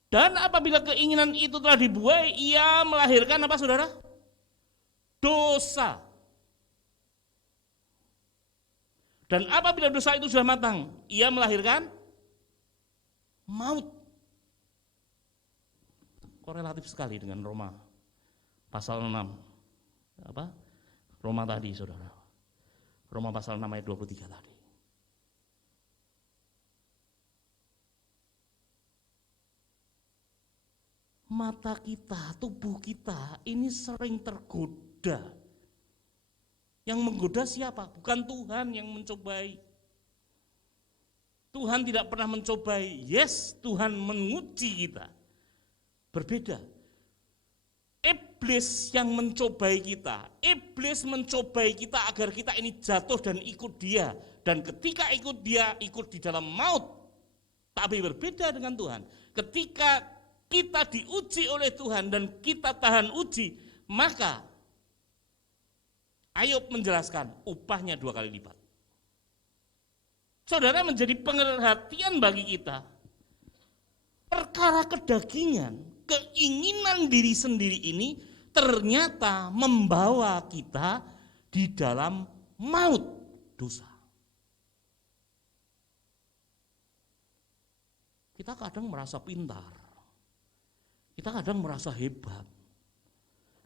Dan apabila keinginan itu telah dibuai, ia melahirkan apa, saudara? Dosa. Dan apabila dosa itu sudah matang, ia melahirkan maut. Korelatif sekali dengan Roma pasal 6. Apa? Roma tadi, saudara. Roma pasal 6 ayat 23 tadi. Mata kita, tubuh kita ini sering tergoda. Yang menggoda siapa? Bukan Tuhan yang mencobai. Tuhan tidak pernah mencobai. Yes, Tuhan menguji kita. Berbeda. Iblis yang mencobai kita. Iblis mencobai kita agar kita ini jatuh dan ikut dia. Dan ketika ikut dia, ikut di dalam maut. Tapi berbeda dengan Tuhan. Ketika kita diuji oleh Tuhan dan kita tahan uji, maka Ayub menjelaskan upahnya 2 kali lipat. Saudara, menjadi perhatian bagi kita. Perkara kedagingan, keinginan diri sendiri ini ternyata membawa kita di dalam maut dosa. Kita kadang merasa pintar. Kita kadang merasa hebat.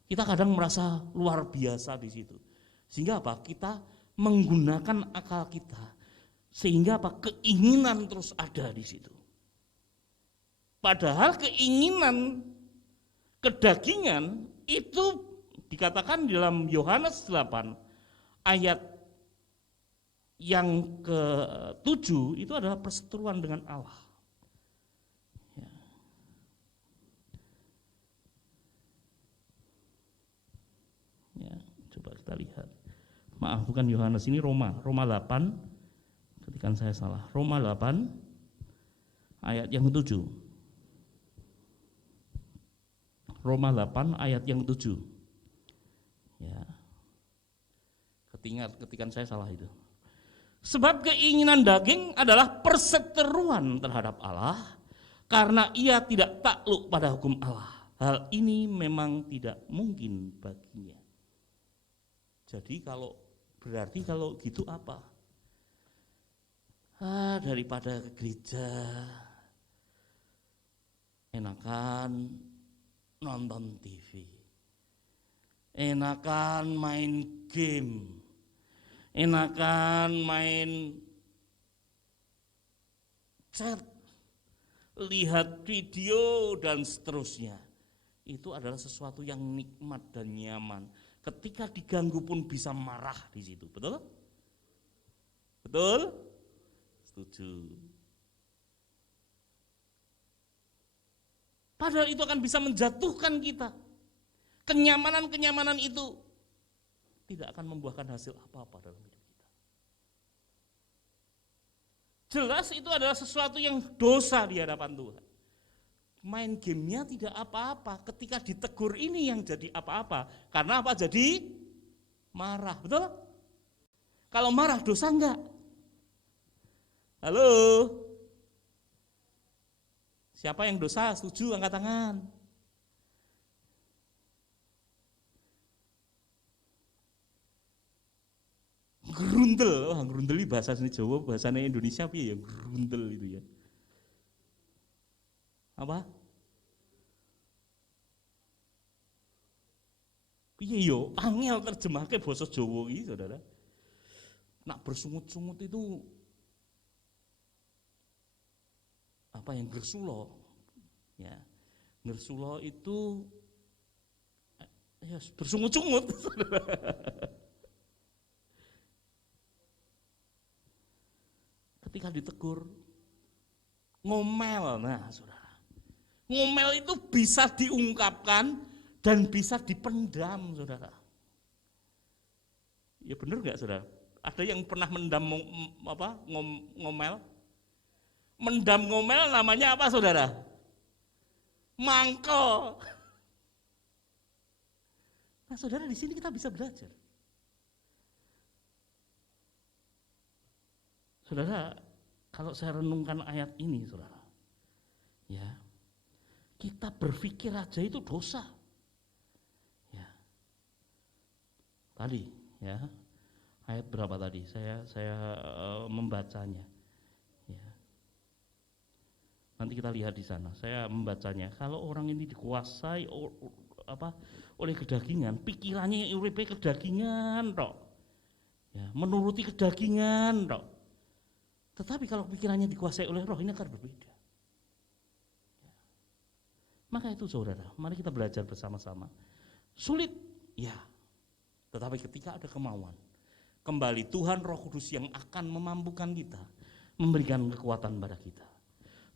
Kita kadang merasa luar biasa di situ. Sehingga apa? Kita menggunakan akal kita. Sehingga apa? Keinginan terus ada di situ. Padahal keinginan kedagingan itu dikatakan di dalam Yohanes 8 ayat yang ke-7 itu adalah perseteruan dengan Allah. Ya, coba kita lihat. Maaf, bukan Yohanes, ini Roma 8. Ketikan saya salah. Roma 8 ayat yang ke-7. Roma 8 ayat yang 7. Ya. Ketikan saya salah itu. Sebab keinginan daging adalah perseteruan terhadap Allah, karena ia tidak takluk pada hukum Allah. Hal ini memang tidak mungkin baginya. Jadi berarti kalau gitu apa? Daripada ke gereja, enakan nonton TV, enakan main game, enakan main chat, lihat video dan seterusnya. Itu adalah sesuatu yang nikmat dan nyaman. Ketika diganggu pun bisa marah di situ, betul? Betul? Setuju. Padahal itu akan bisa menjatuhkan kita. Kenyamanan-kenyamanan itu tidak akan membuahkan hasil apa-apa dalam hidup kita. Jelas itu adalah sesuatu yang dosa di hadapan Tuhan. Main gamenya tidak apa-apa, ketika ditegur ini yang jadi apa-apa. Karena apa? Jadi marah, betul? Kalau marah dosa enggak? Halo? Siapa yang dosa? Setuju, angkat tangan. Gerundel, gerundel ini bahasa Jawa, bahasanya Indonesia piye ya, gerundel itu ya. Apa? Piye yo, angel terjemahke basa Jawa iki, Saudara. Nak bersungut-sungut itu apa yang gersulo? Ya. Gersulo itu ya bersungut-sungut, Saudara. Ketika ditegur ngomel, nah Saudara. Ngomel itu bisa diungkapkan dan bisa dipendam, Saudara. Ya benar enggak, Saudara? Ada yang pernah mendam ngomel? Mendam ngomel namanya apa, Saudara? Mangkel. Nah, Saudara, di sini kita bisa belajar. Saudara, kalau saya renungkan ayat ini, Saudara, ya, kita berpikir aja itu dosa. Ya. Tadi, ya, ayat berapa tadi? Saya membacanya. Ya. Nanti kita lihat di sana. Saya membacanya. Kalau orang ini dikuasai oleh kedagingan, pikirannya uripe kedagingan, tok. Ya, menuruti kedagingan, tok. Tetapi kalau pikirannya dikuasai oleh roh, ini akan berbeda. Ya. Maka itu Saudara, mari kita belajar bersama-sama. Sulit, ya. Tetapi ketika ada kemauan, kembali Tuhan Roh Kudus yang akan memampukan kita, memberikan kekuatan pada kita.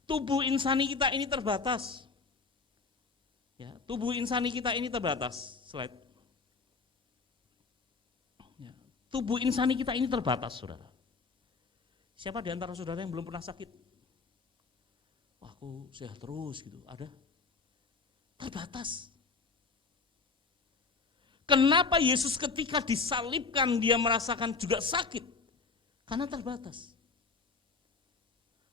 Tubuh insani kita ini terbatas. Ya, tubuh insani kita ini terbatas. Slide. Ya, tubuh insani kita ini terbatas, Saudara. Siapa di antara saudara yang belum pernah sakit? Wah, aku sehat terus gitu. Ada? Terbatas. Kenapa Yesus ketika disalibkan dia merasakan juga sakit? Karena terbatas.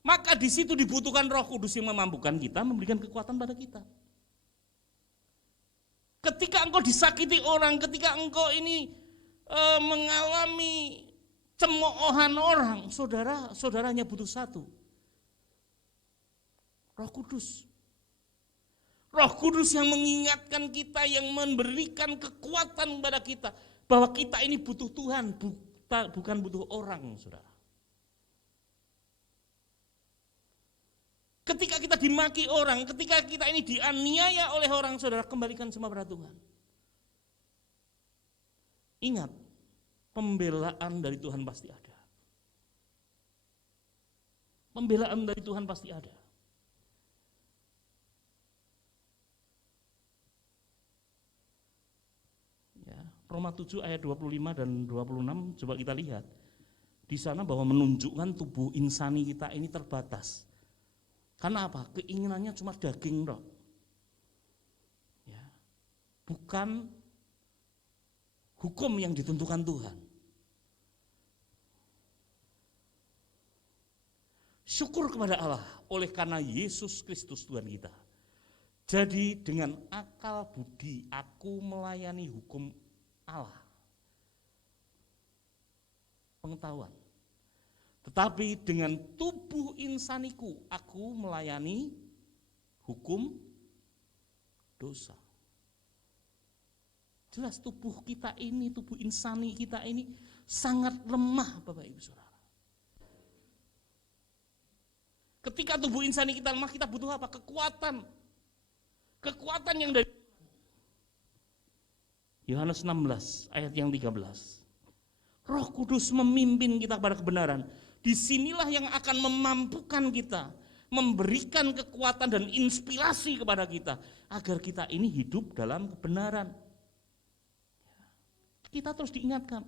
Maka di situ dibutuhkan Roh Kudus yang memampukan kita, memberikan kekuatan pada kita. Ketika engkau disakiti orang, ketika engkau ini mengalami cemoohan orang, saudaranya butuh satu. Roh Kudus. Roh Kudus yang mengingatkan kita, yang memberikan kekuatan kepada kita bahwa kita ini butuh Tuhan, bukan butuh orang, Saudara. Ketika kita dimaki orang, ketika kita ini dianiaya oleh orang, Saudara, kembalikan semua pada Tuhan. Ingat, pembelaan dari Tuhan pasti ada. Pembelaan dari Tuhan pasti ada. Ya, Roma 7 ayat 25 dan 26 coba kita lihat. Di sana bahwa menunjukkan tubuh insani kita ini terbatas. Karena apa? Keinginannya cuma daging, dok. Ya. Bukan hukum yang ditentukan Tuhan. Syukur kepada Allah oleh karena Yesus Kristus Tuhan kita. Jadi dengan akal budi aku melayani hukum Allah. Pengetahuan. Tetapi dengan tubuh insaniku aku melayani hukum dosa. Jelas tubuh kita ini, tubuh insani kita ini sangat lemah, Bapak Ibu Saudara. Ketika tubuh insani kita lemah, kita butuh apa? Kekuatan. Kekuatan yang dari Yohanes 16 ayat yang 13. Roh Kudus memimpin kita pada kebenaran. Disinilah yang akan memampukan kita, memberikan kekuatan dan inspirasi kepada kita agar kita ini hidup dalam kebenaran. Kita terus diingatkan.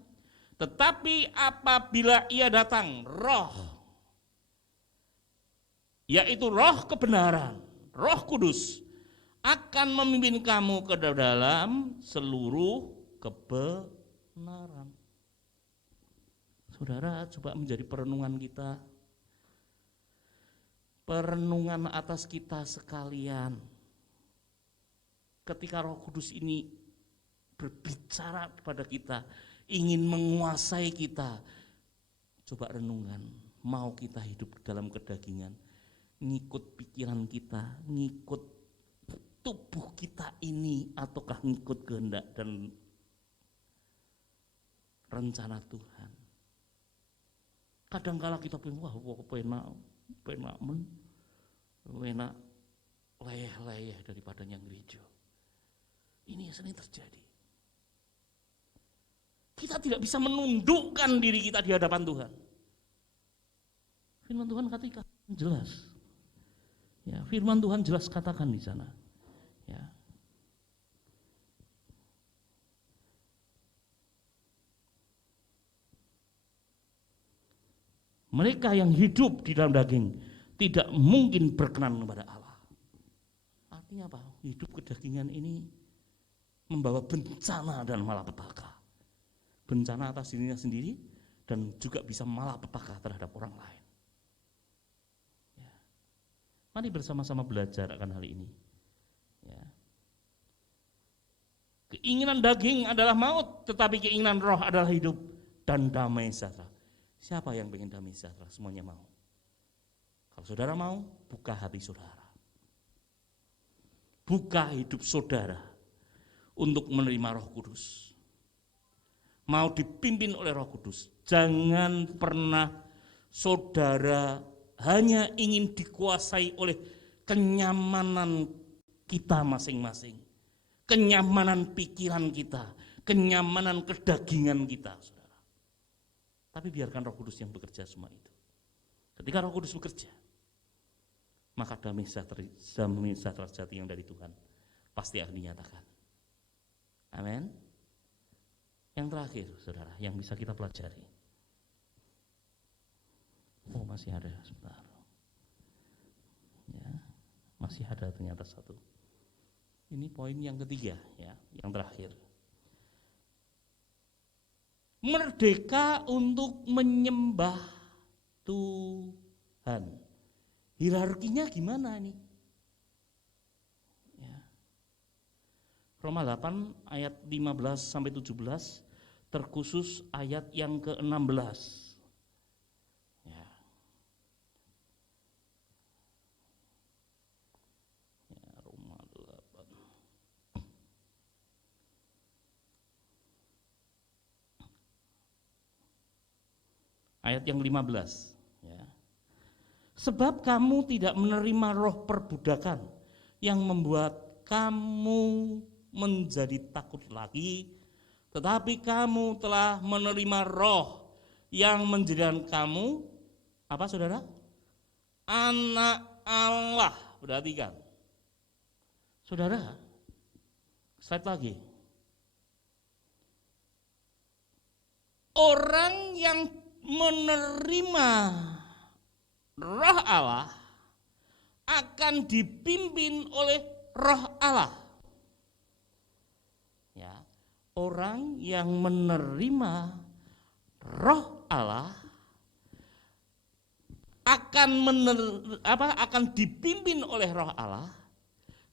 Tetapi apabila ia datang, Roh, yaitu Roh kebenaran, Roh Kudus, akan memimpin kamu ke dalam seluruh kebenaran. Saudara, coba menjadi perenungan kita, perenungan atas kita sekalian. Ketika Roh Kudus ini berbicara kepada kita, ingin menguasai kita, coba renungan, mau kita hidup dalam kedagingan, ngikut pikiran kita, ngikut tubuh kita ini, ataukah ngikut kehendak dan rencana Tuhan. Kadangkala kita pengen, wah enak leyeh-leyeh daripada yang gereja. Ini yang sering terjadi. Kita tidak bisa menundukkan diri kita di hadapan Tuhan. Firman Tuhan katakan jelas. Ya, firman Tuhan jelas katakan di sana. Ya. Mereka yang hidup di dalam daging tidak mungkin berkenan kepada Allah. Artinya apa? Hidup kedagingan ini membawa bencana dan malapetaka. Bencana atas dirinya sendiri dan juga bisa malapetaka terhadap orang lain. Ya. Mari bersama-sama belajar akan hal ini. Ya. Keinginan daging adalah maut, tetapi keinginan roh adalah hidup dan damai sejahtera. Siapa yang ingin damai sejahtera? Semuanya mau. Kalau saudara mau, buka hati saudara. Buka hidup saudara untuk menerima Roh Kudus. Mau dipimpin oleh Roh Kudus. Jangan pernah saudara hanya ingin dikuasai oleh kenyamanan kita masing-masing. Kenyamanan pikiran kita, kenyamanan kedagingan kita, saudara. Tapi biarkan Roh Kudus yang bekerja semua itu. Ketika Roh Kudus bekerja, maka damai sejahtera sejati yang dari Tuhan pasti akan dinyatakan. Amin. Yang terakhir, saudara, yang bisa kita pelajari. Oh, masih ada sebentar. Ya, masih ada ternyata satu. Ini poin yang ketiga, ya, yang terakhir. Merdeka untuk menyembah Tuhan. Hierarkinya gimana ini? Ya. Roma 8 ayat 15 sampai 17, terkhusus ayat yang ke-16. Ya. Ya, Roma 8. Ayat yang 15, ya. Sebab kamu tidak menerima roh perbudakan yang membuat kamu menjadi takut lagi, tetapi kamu telah menerima roh yang menjadikan kamu, apa saudara? Anak Allah. Perhatikan. Saudara, slide lagi. Orang yang menerima Roh Allah akan dipimpin oleh Roh Allah. Ya, orang yang menerima Roh Allah akan dipimpin oleh Roh Allah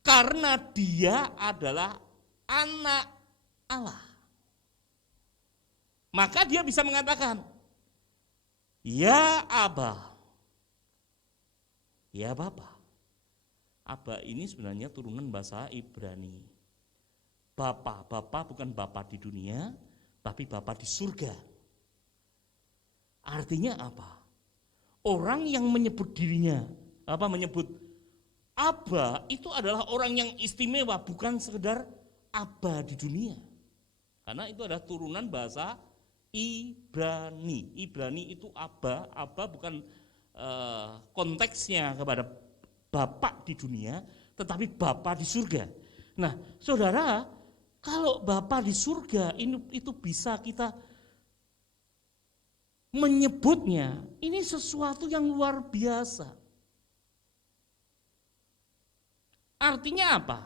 karena dia adalah anak Allah. Maka dia bisa mengatakan, ya Aba, ya Bapa. Aba ini sebenarnya turunan bahasa Ibrani. Bapa bukan Bapa di dunia, tapi Bapa di surga. Artinya apa? Orang yang menyebut dirinya, menyebut Aba itu adalah orang yang istimewa, bukan sekedar Aba di dunia. Karena itu adalah turunan bahasa Ibrani. Ibrani itu Aba bukan konteksnya kepada Bapak di dunia, tetapi Bapa di surga. Nah, saudara, Kalau Bapa di surga itu bisa kita menyebutnya, ini sesuatu yang luar biasa. Artinya apa?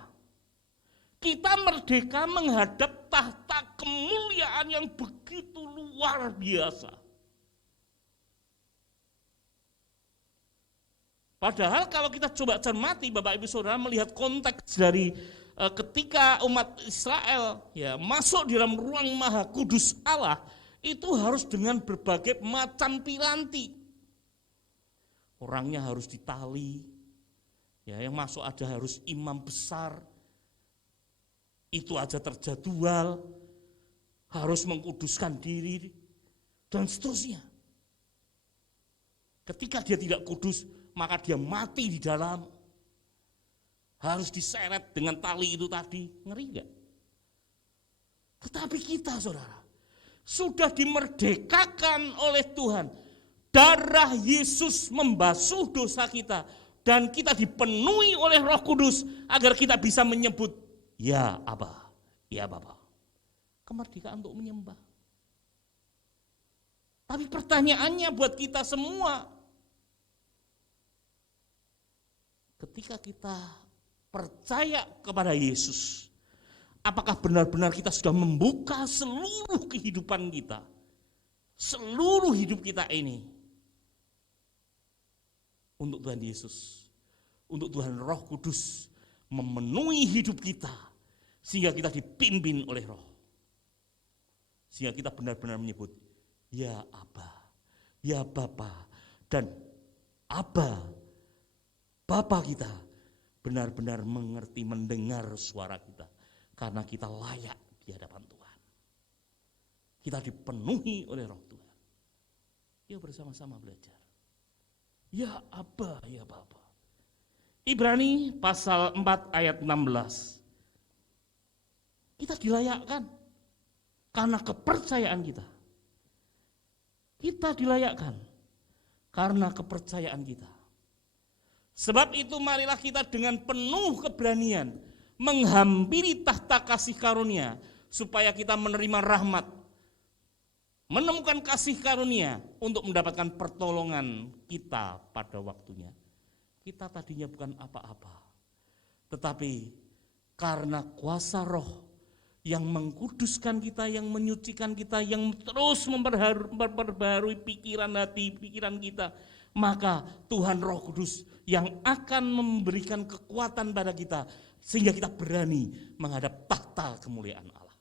Kita merdeka menghadap tahta kemuliaan yang begitu luar biasa. Padahal kalau kita coba cermati Bapak Ibu Saudara melihat konteks dari ketika umat Israel ya masuk di dalam ruang maha kudus Allah, itu harus dengan berbagai macam piranti. Orangnya harus ditali, ya yang masuk ada harus imam besar, itu aja terjadwal, harus mengkuduskan diri, dan seterusnya. Ketika dia tidak kudus, maka dia mati di dalam. Harus diseret dengan tali itu tadi, ngeri enggak? Tetapi kita saudara, sudah dimerdekakan oleh Tuhan. Darah Yesus membasuh dosa kita, dan kita dipenuhi oleh Roh Kudus, agar kita bisa menyebut, ya Aba, ya Bapa. Kemerdekaan untuk menyembah. Tapi pertanyaannya buat kita semua, ketika kita percaya kepada Yesus, apakah benar-benar kita sudah membuka seluruh kehidupan kita, seluruh hidup kita ini untuk Tuhan Yesus, untuk Tuhan Roh Kudus memenuhi hidup kita, sehingga kita dipimpin oleh Roh, sehingga kita benar-benar menyebut, ya Aba, ya Bapa, dan Aba, Bapa kita benar-benar mengerti, mendengar suara kita, karena kita layak di hadapan Tuhan. Kita dipenuhi oleh Roh Tuhan. Yuk bersama-sama belajar. Ya Aba, ya Bapa. Ibrani pasal 4 ayat 16. Kita dilayakkan karena kepercayaan kita. Kita dilayakkan karena kepercayaan kita. Sebab itu marilah kita dengan penuh keberanian menghampiri tahta kasih karunia, supaya kita menerima rahmat, menemukan kasih karunia untuk mendapatkan pertolongan kita pada waktunya. Kita tadinya bukan apa-apa, tetapi karena kuasa Roh yang mengkuduskan kita, yang menyucikan kita, yang terus memperbarui pikiran hati, pikiran kita, maka Tuhan Roh Kudus yang akan memberikan kekuatan pada kita, sehingga kita berani menghadap tahta kemuliaan Allah.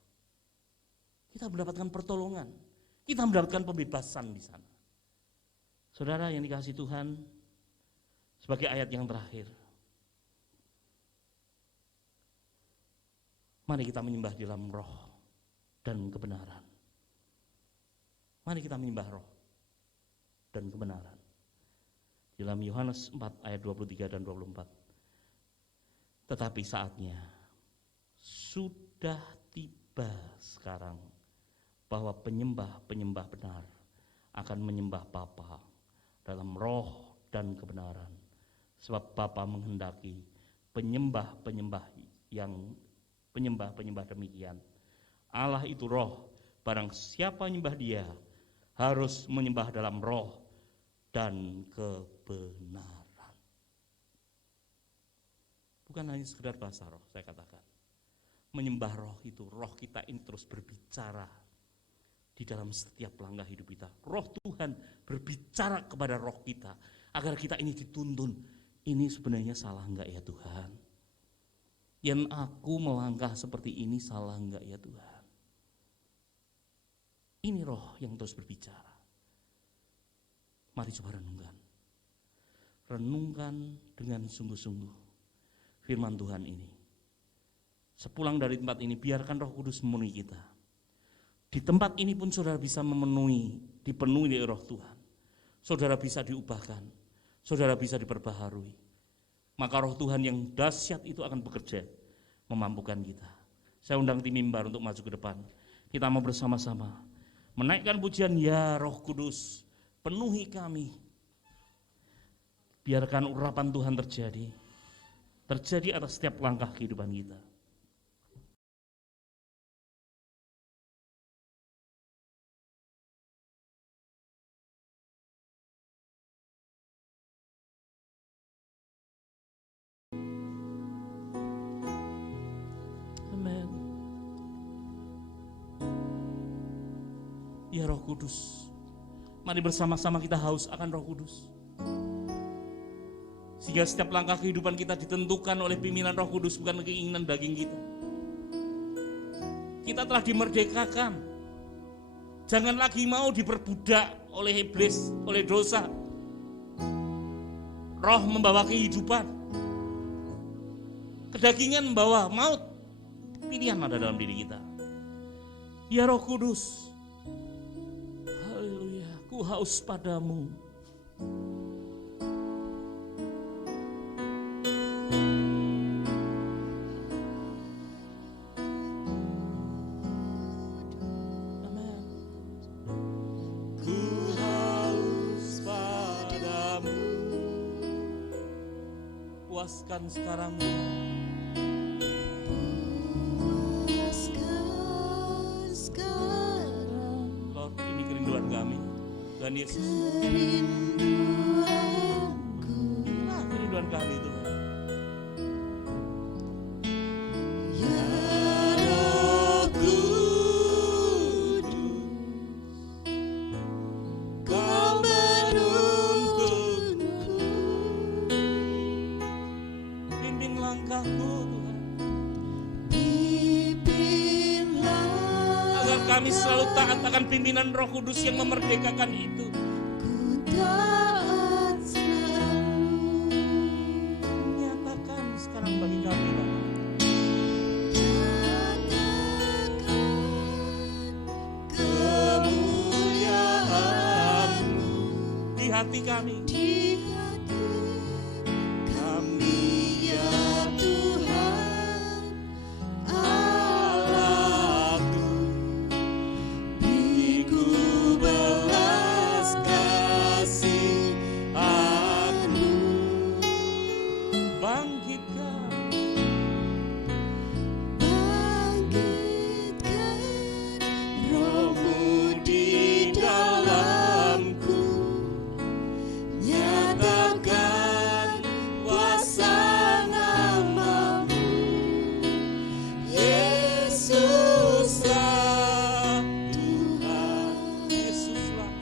Kita mendapatkan pertolongan, kita mendapatkan pembebasan di sana. Saudara yang dikasihi Tuhan, sebagai ayat yang terakhir, mari kita menyembah di dalam roh dan kebenaran. Mari kita menyembah roh dan kebenaran. Di dalam Yohanes 4 ayat 23 dan 24. Tetapi saatnya sudah tiba sekarang bahwa penyembah-penyembah benar akan menyembah Bapa dalam roh dan kebenaran. Sebab Bapa menghendaki penyembah-penyembah demikian. Allah itu roh, barang siapa menyembah dia harus menyembah dalam roh dan kebenaran. Bukan hanya sekedar bahasa roh, saya katakan. Menyembah roh itu, roh kita ini terus berbicara di dalam setiap langkah hidup kita. Roh Tuhan berbicara kepada roh kita, agar kita ini dituntun. Ini sebenarnya salah enggak ya Tuhan? Yang aku melangkah seperti ini salah enggak ya Tuhan? Ini roh yang terus berbicara. Mari coba renungkan. Renungkan dengan sungguh-sungguh firman Tuhan ini. Sepulang dari tempat ini, biarkan Roh Kudus memenuhi kita. Di tempat ini pun saudara bisa dipenuhi oleh Roh Tuhan. Saudara bisa diubahkan, saudara bisa diperbaharui. Maka Roh Tuhan yang dahsyat itu akan bekerja, memampukan kita. Saya undang tim mimbar untuk maju ke depan. Kita mau bersama-sama menaikkan pujian, ya Roh Kudus, penuhi kami. Biarkan urapan Tuhan terjadi atas setiap langkah kehidupan kita. Ya Roh Kudus, mari bersama-sama kita haus akan Roh Kudus. Sehingga setiap langkah kehidupan kita ditentukan oleh pimpinan Roh Kudus, bukan keinginan daging kita. Kita telah dimerdekakan. Jangan lagi mau diperbudak oleh iblis, oleh dosa. Roh membawa kehidupan. Kedagingan membawa maut. Pilihan ada dalam diri kita. Ya Roh Kudus, haleluya, ku haus padamu. Amen. Ku haus padamu. Puaskan sekarang. Lord, ini kerinduan kami. Tuhan Yesus, inilah kerinduan kami Tuhan. Ya Roh Kudus, Kau menuntunku, pimpin langkahku Tuhan, agar kami selalu taat akan pimpinan Roh Kudus yang memerdekakan itu. Nyatakan sekarang bagi kami Bapak. Kemuliaan-Mu di hati kami. Kami ya Tuhan Allahku, beriku belas kasihan-Mu, bangkitkan Roh-Mu di dalamku, nyatakan kuasa nama-Mu. Yesuslah Tuhan, Yesuslah,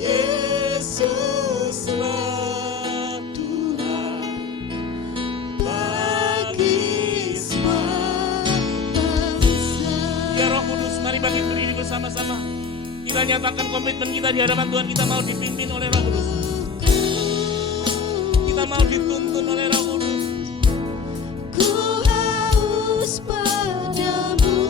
Yesuslah Tuhan bagi semua bangsa. Ya Roh Kudus, mari bangkit berdiri bersama-sama. Kita nyatakan komitmen kita di hadapan Tuhan. Kita mau dipimpin oleh Roh Kudus. Kita mau dituntun oleh Roh Kudus. Ku haus padamu.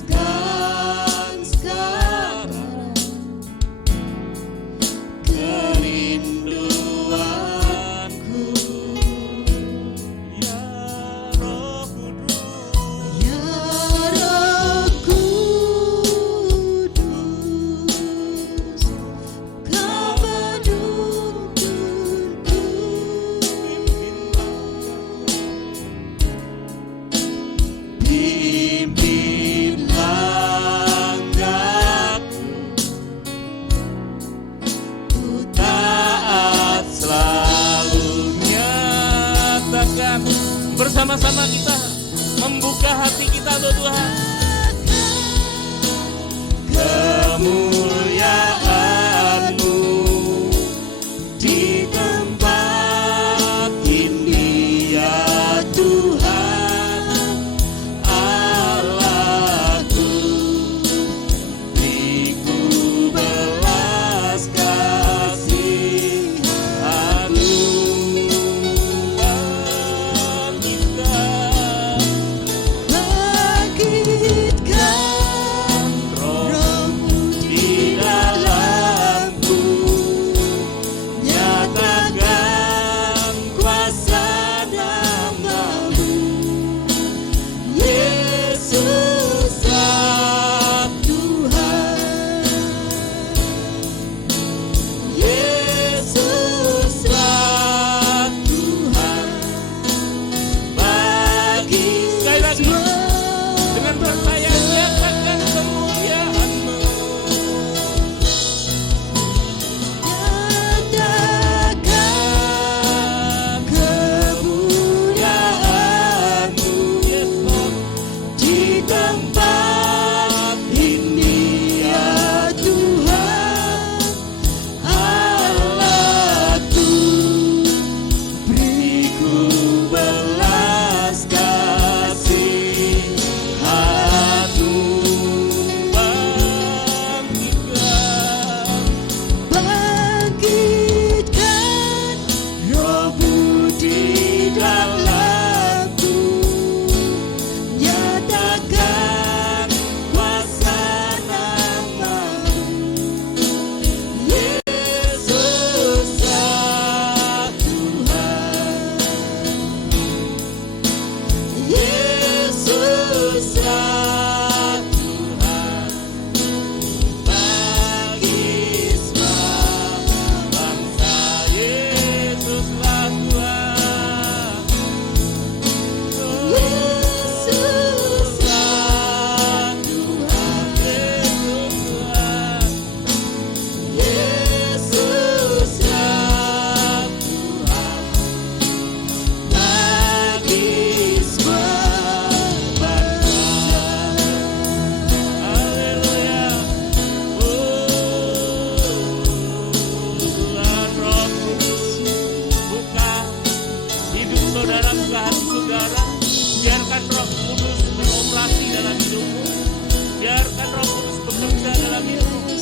Puaskan sekarang kerinduanku, ya Roh Kudus. Ya Roh Kudus, Kau menuntunku, Pimpin langkahku, ku taat selalu. Nyatakan bersama-sama kita membuka hati kita untuk Tuhan. Kemuliaan-Mu di tempat ini ya Tuhan Allahku, beriku belas kasihan-Mu, bangkitkan bangkitkan Roh-Mu di Yesuslah Tuhan bagi semua bangsa. Yesuslah Tuhan. Yesuslah Tuhan. Yesuslah Tuhan bagi semua bangsa. Haleluya. Tuhan Roh Kudus, buka hidup saudara, buka hati saudara. Biarkan Roh Kudus beroperasi dalam hidupmu. Biarkan Roh Kudus bekerja dalam hidupmu.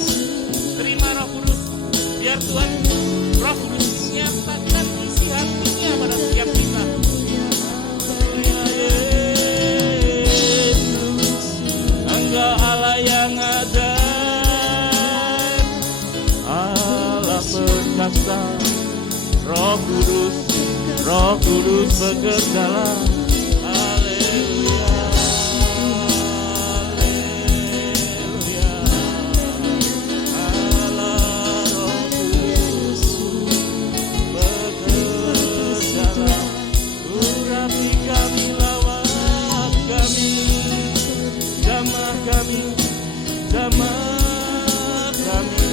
Terima Roh Kudus. Biar Tuhan Roh Kudus menyatakan isi hatinya pada setiap kita. Ya Yesus, Engkau Allah yang ada, Allah perkasa. Roh Kudus bekerjalah. Haleluya, haleluya. Allah Roh Kudus bekerjalah. Urapi kami, lawat kami, jamah kami, jamah kami.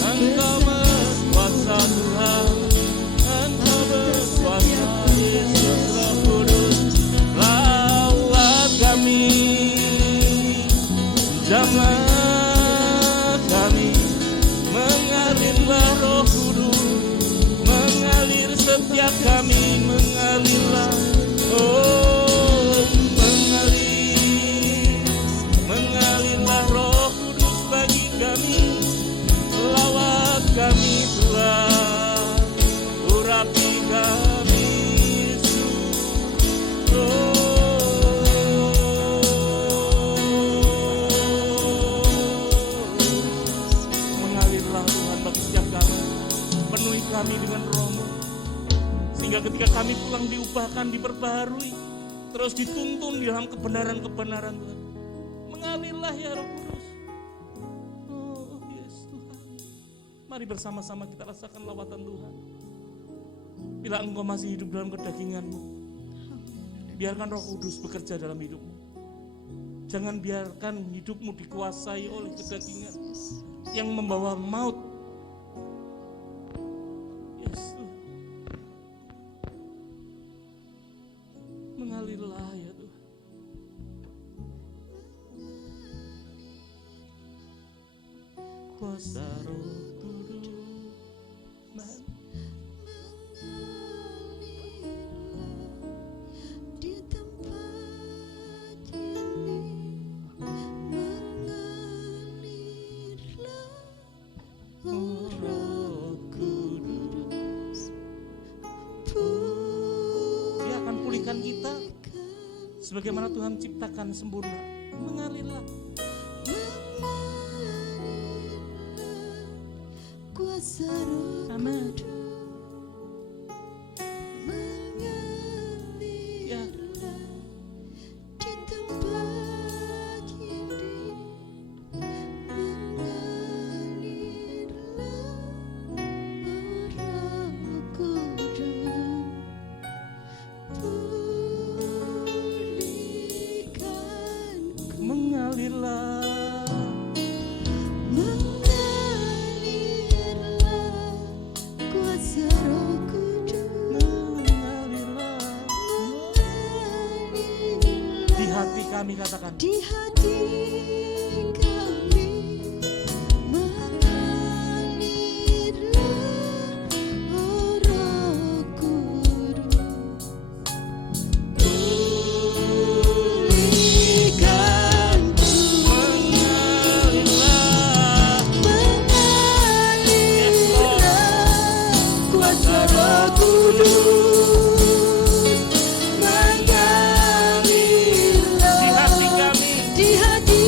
Engkau berkuasa Tuhan, Engkau berkuasa. Yesus Roh Kudus, lawat kami, jamah kami. Mengalirlah Roh Kudus, mengalir setiap kami, mengalirlah. Oh, mengalirlah Roh Kudus bagi kami. Lawat kami Tuhan, urapi kami Yesus. Mengalirlah Tuhan bagi setiap kami, penuhi kami dengan Roh-Mu, sehingga ketika kami pulang diubahkan, diperbaharui, terus dituntun di dalam kebenaran-kebenaran Tuhan. Mengalirlah ya Roh Kudus. Oh yes Tuhan, mari bersama-sama kita rasakan lawatan Tuhan. Bila engkau masih hidup dalam kedaginganmu, biarkan Roh Kudus bekerja dalam hidupmu. Jangan biarkan hidupmu dikuasai oleh kedagingan yang membawa maut. Yes Tuhan, mengalirlah ya Tuhan. Kuasa Roh Kudus di tempat ini, mengalirlah Roh Kudus. Dia akan pulihkan kita sebagaimana Tuhan ciptakan sempurna. Mengalirlah. kuasa Roh Amin. Kudus, Ya, mengalirlah di tempat ini, mengalirlah Roh Kudus, pulihkanku. mengalirlah. Mengalirlah kuasa Roh Kudus, Mengalirlah. mengalirlah Di hati kami, katakan. di hati kami, mengalirlah Roh Kudus, pulihkanku. Mengalirlah. Mengalirlah kuasa Roh Kudus, mengalirlah Di hati kami. di hati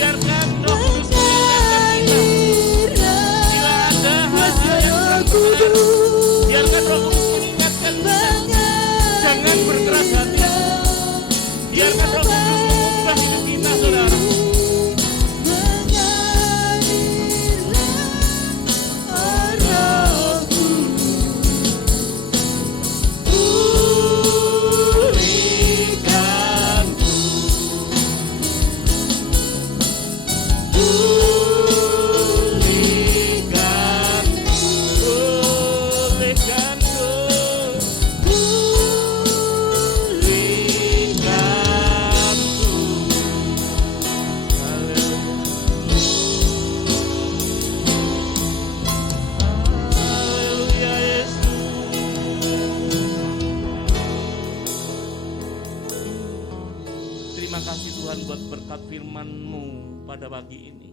Biarkan Roh Kudus mengingatkan kita. Bila ada hal-hal yang kurang benar, biarkan Roh Kudus mengingatkan kita. Jangan berkeras hati. Biarkan Roh Kudus mengubah hidup kita, saudara. Pagi ini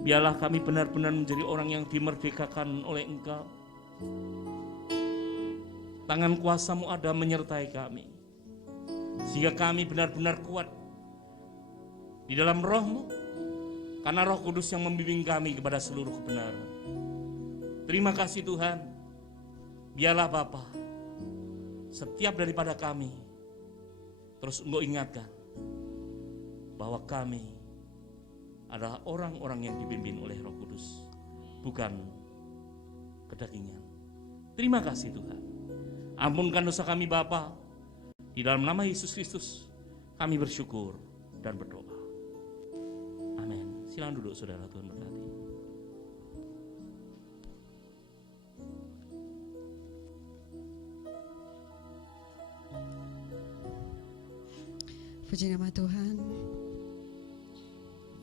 biarlah kami benar-benar menjadi orang yang dimerdekakan oleh Engkau. Tangan kuasa-Mu ada menyertai kami sehingga kami benar-benar kuat di dalam Roh-Mu, karena Roh Kudus yang membimbing kami kepada seluruh kebenaran. Terima kasih Tuhan. Biarlah Bapa setiap daripada kami terus Engkau ingatkan bahwa kami adalah orang-orang yang dipimpin oleh Roh Kudus, bukan kedagingan. Terima kasih Tuhan. Ampunkan dosa kami Bapa. Di dalam nama Yesus Kristus kami bersyukur dan berdoa. Amin. Silakan duduk saudara, Tuhan berkati. Puji nama Tuhan.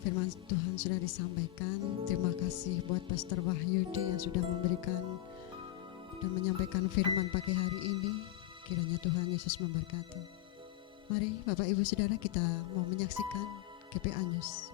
Firman Tuhan sudah disampaikan. Terima kasih buat Pastor Wahyudi yang sudah memberikan dan menyampaikan firman pagi hari ini. Kiranya Tuhan Yesus memberkati. Mari Bapak Ibu Saudara, kita mau menyaksikan GPA News.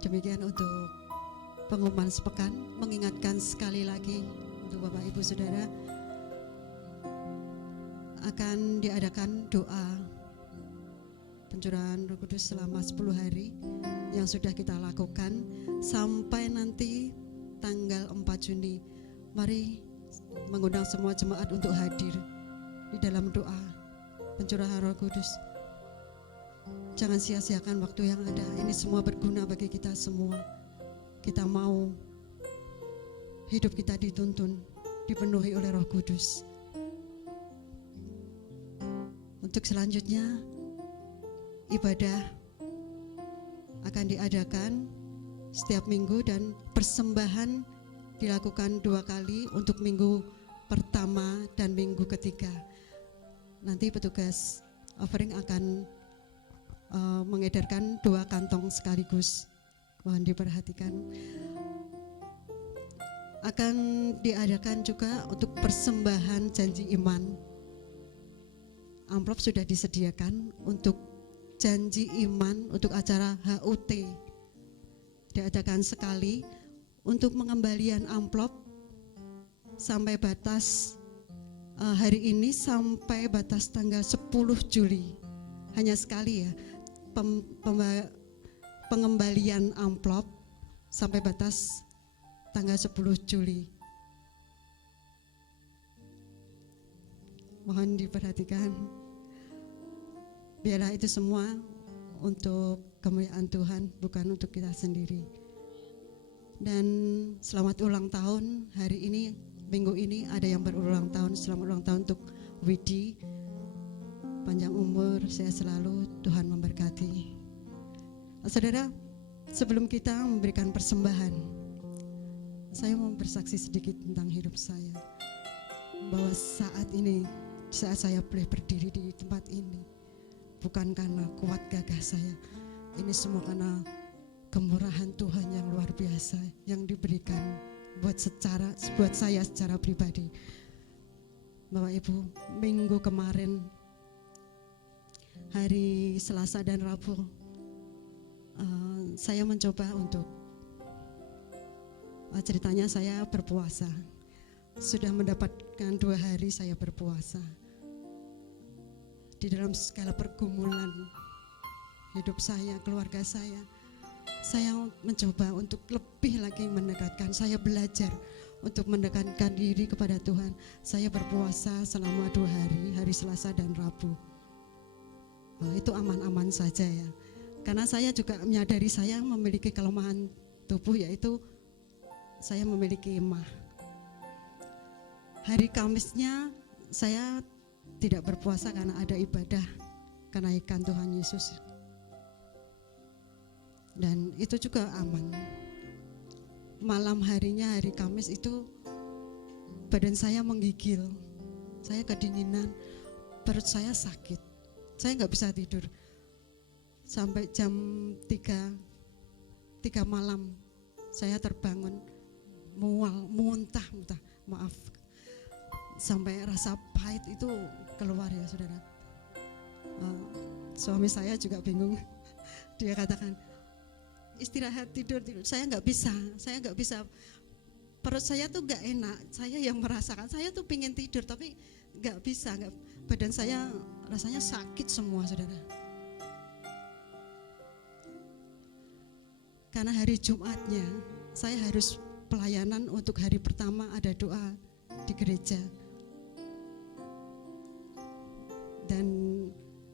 Demikian untuk pengumuman sepekan, mengingatkan sekali lagi untuk Bapak Ibu Saudara akan diadakan doa pencurahan Roh Kudus selama 10 hari yang sudah kita lakukan sampai nanti tanggal 4 Juni. Mari mengundang semua jemaat untuk hadir di dalam doa pencurahan Roh Kudus. Jangan sia-siakan waktu yang ada. Ini semua berguna bagi kita semua. Kita mau hidup kita dituntun, dipenuhi oleh Roh Kudus. Untuk selanjutnya, ibadah akan diadakan setiap minggu, dan persembahan dilakukan 2 kali untuk minggu pertama dan minggu ketiga. Nanti petugas offering akan mengedarkan 2 kantong sekaligus. Mohon diperhatikan. Akan diadakan juga untuk persembahan janji iman. Amplop sudah disediakan untuk janji iman untuk acara HUT. Diadakan sekali untuk pengembalian amplop sampai batas hari ini sampai batas tanggal 10 Juli. Hanya sekali ya pengembalian amplop sampai batas tanggal 10 Juli. Mohon diperhatikan. Biarlah itu semua untuk kemuliaan Tuhan, bukan untuk kita sendiri. Dan selamat ulang tahun hari ini, minggu ini ada yang berulang tahun. Selamat ulang tahun untuk Widi. Panjang umur, sehat selalu, Tuhan memberkati. Saudara, sebelum kita memberikan persembahan, saya mau bersaksi sedikit tentang hidup saya. Bahwa saat ini, saat saya boleh berdiri di tempat ini, bukan karena kuat gagah saya. Ini semua karena kemurahan Tuhan yang luar biasa yang diberikan buat saya secara pribadi. Bapak Ibu, minggu kemarin hari Selasa dan Rabu saya mencoba untuk ceritanya saya berpuasa. Sudah mendapatkan 2 hari saya berpuasa. Di dalam segala pergumulan hidup saya, keluarga saya mencoba untuk lebih lagi mendekatkan. Saya belajar untuk mendekatkan diri kepada Tuhan. Saya berpuasa selama 2 hari, hari Selasa dan Rabu. Itu aman-aman saja ya. Karena saya juga menyadari saya memiliki kelemahan tubuh, yaitu saya memiliki emah. Hari Kamisnya saya tidak berpuasa karena ada ibadah kenaikan Tuhan Yesus. Dan itu juga aman. Malam harinya hari Kamis itu badan saya menggigil. Saya kedinginan, perut saya sakit. Saya nggak bisa tidur. Sampai jam 3 malam saya terbangun mual, muntah, maaf. Sampai rasa pahit itu keluar ya saudara. Suami saya juga bingung. Dia katakan, istirahat, tidur. Saya nggak bisa. Perut saya tuh nggak enak. Saya yang merasakan. Saya tuh pingin tidur tapi nggak bisa. Badan saya rasanya sakit semua saudara. Karena hari Jumatnya saya harus pelayanan untuk hari pertama, ada doa di gereja. Dan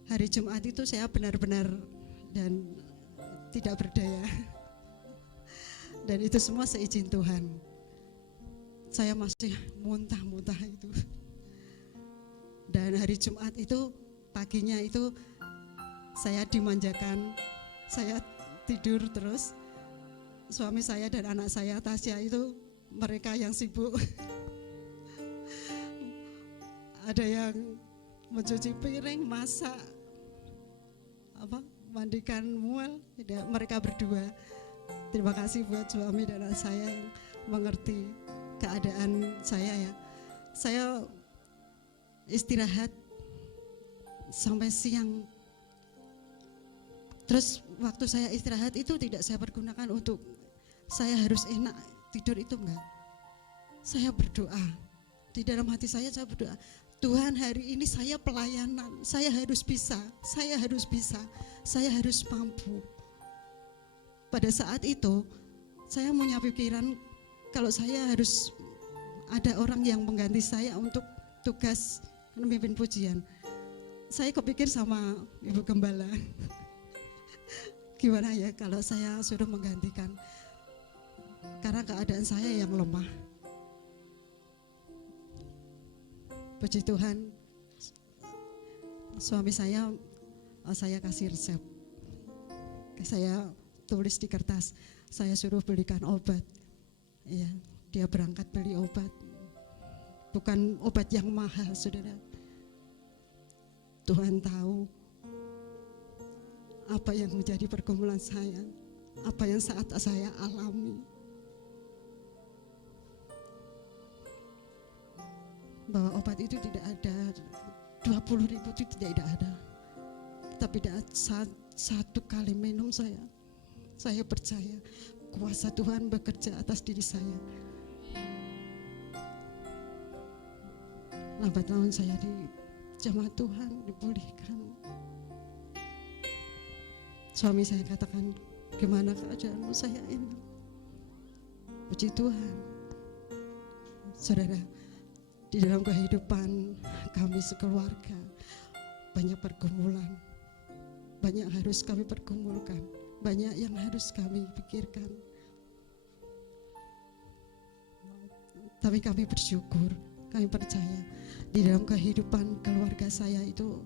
hari Jumat itu saya benar-benar dan tidak berdaya. Dan itu semua seizin Tuhan. Saya masih muntah-muntah itu. Dan hari Jumat itu paginya itu saya dimanjakan, saya tidur terus. Suami saya dan anak saya Tasya itu mereka yang sibuk. Ada yang mencuci piring, masak, mandikan mual, mereka berdua. Terima kasih buat suami dan anak saya yang mengerti keadaan saya ya. Saya istirahat sampai siang. Terus waktu saya istirahat itu tidak saya pergunakan untuk saya harus enak tidur, itu enggak. Saya berdoa. Di dalam hati saya berdoa, Tuhan hari ini saya pelayanan, saya harus bisa, saya harus mampu. Pada saat itu saya punya pikiran kalau saya harus ada orang yang mengganti saya untuk tugas memimpin pujian. Saya kepikir sama Ibu Gembala. Gimana ya kalau saya suruh menggantikan, karena keadaan saya yang lemah. Puji Tuhan, suami saya kasih resep. Saya tulis di kertas, saya suruh belikan obat. Ya, dia berangkat beli obat. Bukan obat yang mahal, saudara. Tuhan tahu apa yang menjadi pergumulan saya, apa yang saat saya alami. Bahwa obat itu tidak ada, 20.000 itu tidak ada. Tapi satu kali minum saya percaya kuasa Tuhan bekerja atas diri saya. Lambat laun saya di jemaat Tuhan dipulihkan. Suami saya katakan, gimana keadaanmu? Saya enak. Puji Tuhan. Saudara, di dalam kehidupan kami sekeluarga banyak pergumulan, banyak harus kami pergumulkan, banyak yang harus kami pikirkan. Tapi kami bersyukur, kami percaya di dalam kehidupan keluarga saya itu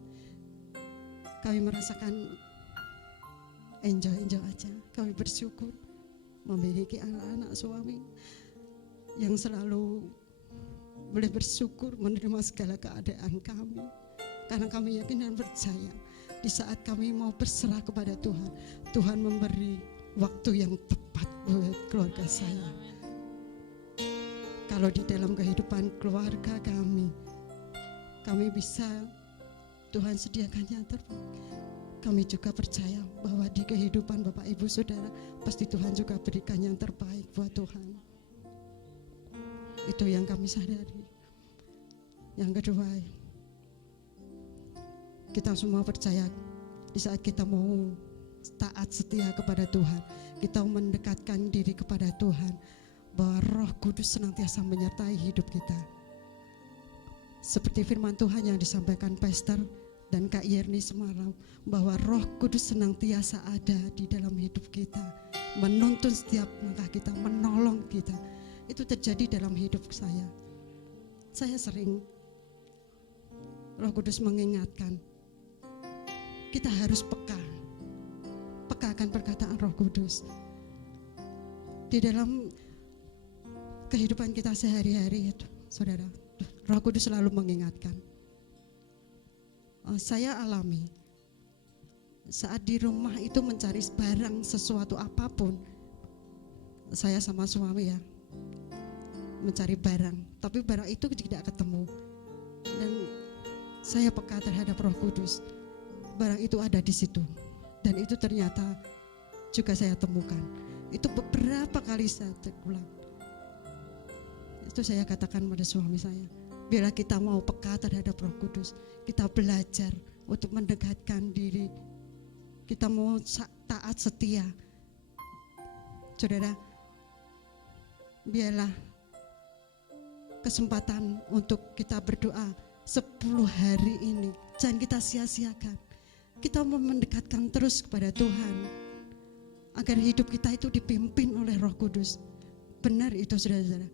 kami merasakan enjoy aja. Kami bersyukur memiliki anak-anak suami yang selalu boleh bersyukur menerima segala keadaan kami. Karena kami yakin dan percaya di saat kami mau berserah kepada Tuhan, Tuhan memberi waktu yang tepat buat keluarga saya. Kalau di dalam kehidupan keluarga kami bisa Tuhan sediakan yang terbaik. Kami juga percaya bahwa di kehidupan Bapak Ibu Saudara pasti Tuhan juga berikan yang terbaik buat Tuhan. Itu yang kami sadari. Yang kedua, kita semua percaya di saat kita mau taat setia kepada Tuhan, kita mendekatkan diri kepada Tuhan, bahwa Roh Kudus senantiasa menyertai hidup kita. Seperti firman Tuhan yang disampaikan Pastor dan Kak Yerni semalam, bahwa Roh Kudus senantiasa ada di dalam hidup kita, menuntun setiap langkah kita, menolong kita. Itu terjadi dalam hidup saya. Saya sering Roh Kudus mengingatkan, kita harus peka akan perkataan Roh Kudus. Di dalam kehidupan kita sehari-hari itu, saudara, Roh Kudus selalu mengingatkan. Saya alami saat di rumah itu mencari barang sesuatu apapun, saya sama suami ya mencari barang, tapi barang itu tidak ketemu, dan saya peka terhadap Roh Kudus. Barang itu ada di situ, dan itu ternyata juga saya temukan. Itu beberapa kali saya terulang. Itu saya katakan pada suami saya, bila kita mau peka terhadap Roh Kudus, kita belajar untuk mendekatkan diri, kita mau taat setia. Saudara, biarlah kesempatan untuk kita berdoa 10 hari ini jangan kita sia-siakan. Kita mau mendekatkan terus kepada Tuhan agar hidup kita itu dipimpin oleh Roh Kudus. Benar itu saudara-saudara,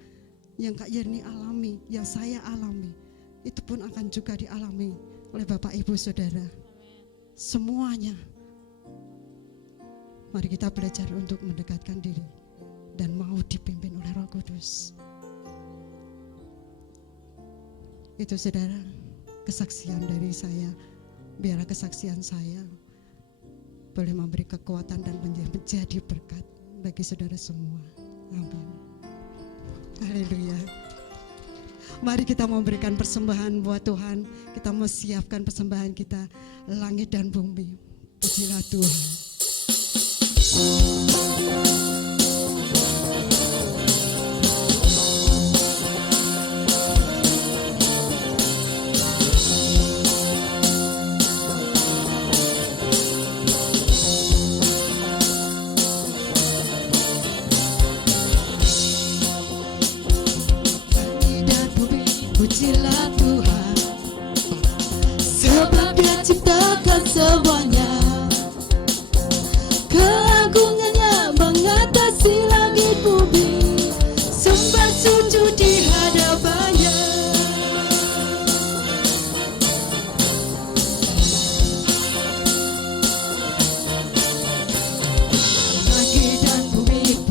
yang Kak Yerni alami, yang saya alami, itu pun akan juga dialami oleh Bapak Ibu Saudara. Semuanya. Mari kita belajar untuk mendekatkan diri dan mau dipimpin oleh Roh Kudus. Itu saudara, kesaksian dari saya. Biarlah kesaksian saya boleh memberi kekuatan dan menjadi berkat bagi saudara semua. Amin. Haleluya. Mari kita memberikan persembahan buat Tuhan. Kita mau siapkan persembahan kita, langit dan bumi. Pujilah Tuhan. Pujilah Tuhan, sebab Dia ciptakan semuanya. Keagungannya mengatasi langit bumi, sembah sujud di hadapannya. Langit dan bumi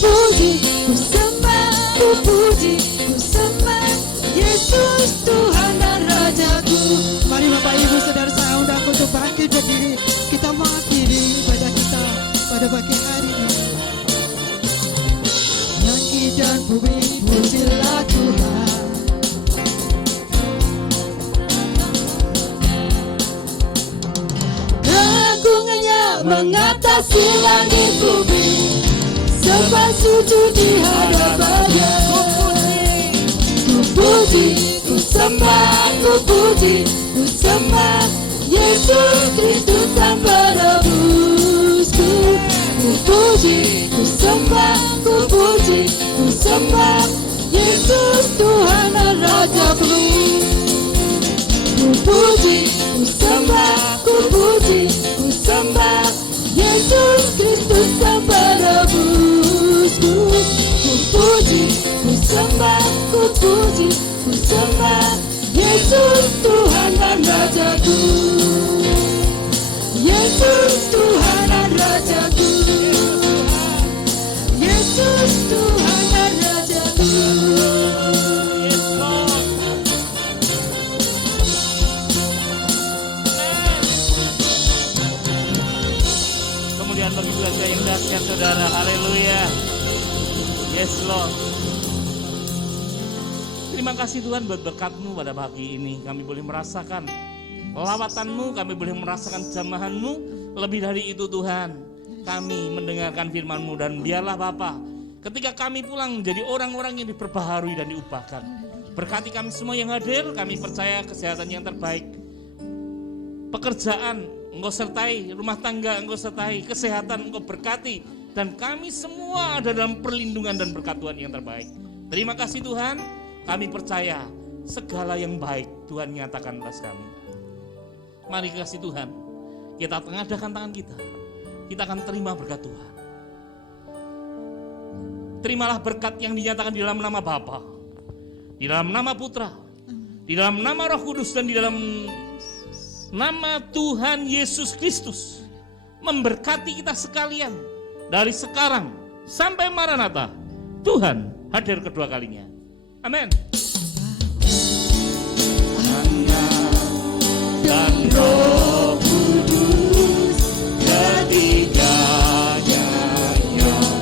puji, ku sembah, ku puji, ku sembah Yesus Tuhan dan Rajaku. Mari Bapak Ibu Saudara saya undang untuk bangkit berdiri. Kita mengakhiri ibadah kita pada pagi hari ini. Langit dan bumi pujilah Tuhan. Keagungannya mengatasi langit bumi, sembah sujud di hadapannya. Ku puji, ku sembah, ku puji, ku sembah Yesus Kristus Sang Penebusku. Ku puji, ku sembah, ku puji, ku sembah Yesus Tuhan dan Rajaku. Ku puji, ku sembah, ku puji, ku sembah Yesus Kristus Sang Penebusku. Ku puji, ku sembah, ku puji, ku sembah Yesus Tuhan dan Rajaku. Yesus Tuhan dan Rajaku. Yesus Tuhan dan Rajaku. Yes, Lord. Kemuliaan bagi Tuhan yang dahsyat, saudara. Haleluya. Yes, Lord. Terima kasih Tuhan buat berkat-Mu pada pagi ini. Kami boleh merasakan lawatan-Mu, kami boleh merasakan jamahan-Mu. Lebih dari itu Tuhan, kami mendengarkan firman-Mu, dan biarlah Bapa, ketika kami pulang menjadi orang-orang yang diperbaharui dan diubahkan. Berkati kami semua yang hadir, kami percaya kesehatan yang terbaik, pekerjaan Engkau sertai, rumah tangga Engkau sertai, kesehatan Engkau berkati, dan kami semua ada dalam perlindungan dan berkat Tuhan yang terbaik. Terima kasih Tuhan, kami percaya segala yang baik Tuhan nyatakan atas kami. Mari kasih Tuhan, kita tengadakan tangan kita akan terima berkat Tuhan. Terimalah berkat yang dinyatakan di dalam nama Bapa, di dalam nama Putra, di dalam nama Roh Kudus, dan di dalam nama Tuhan Yesus Kristus. Memberkati kita sekalian dari sekarang sampai Maranatha. Tuhan hadir kedua kalinya. Amin. Dan Roh Kudus ketiganya yang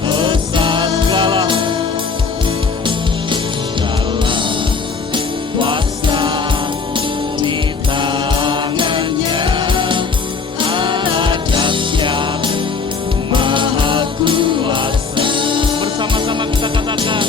besar segala kuasa di tangannya, Allah dahsyat maha kuasa. Bersama-sama kita katakan,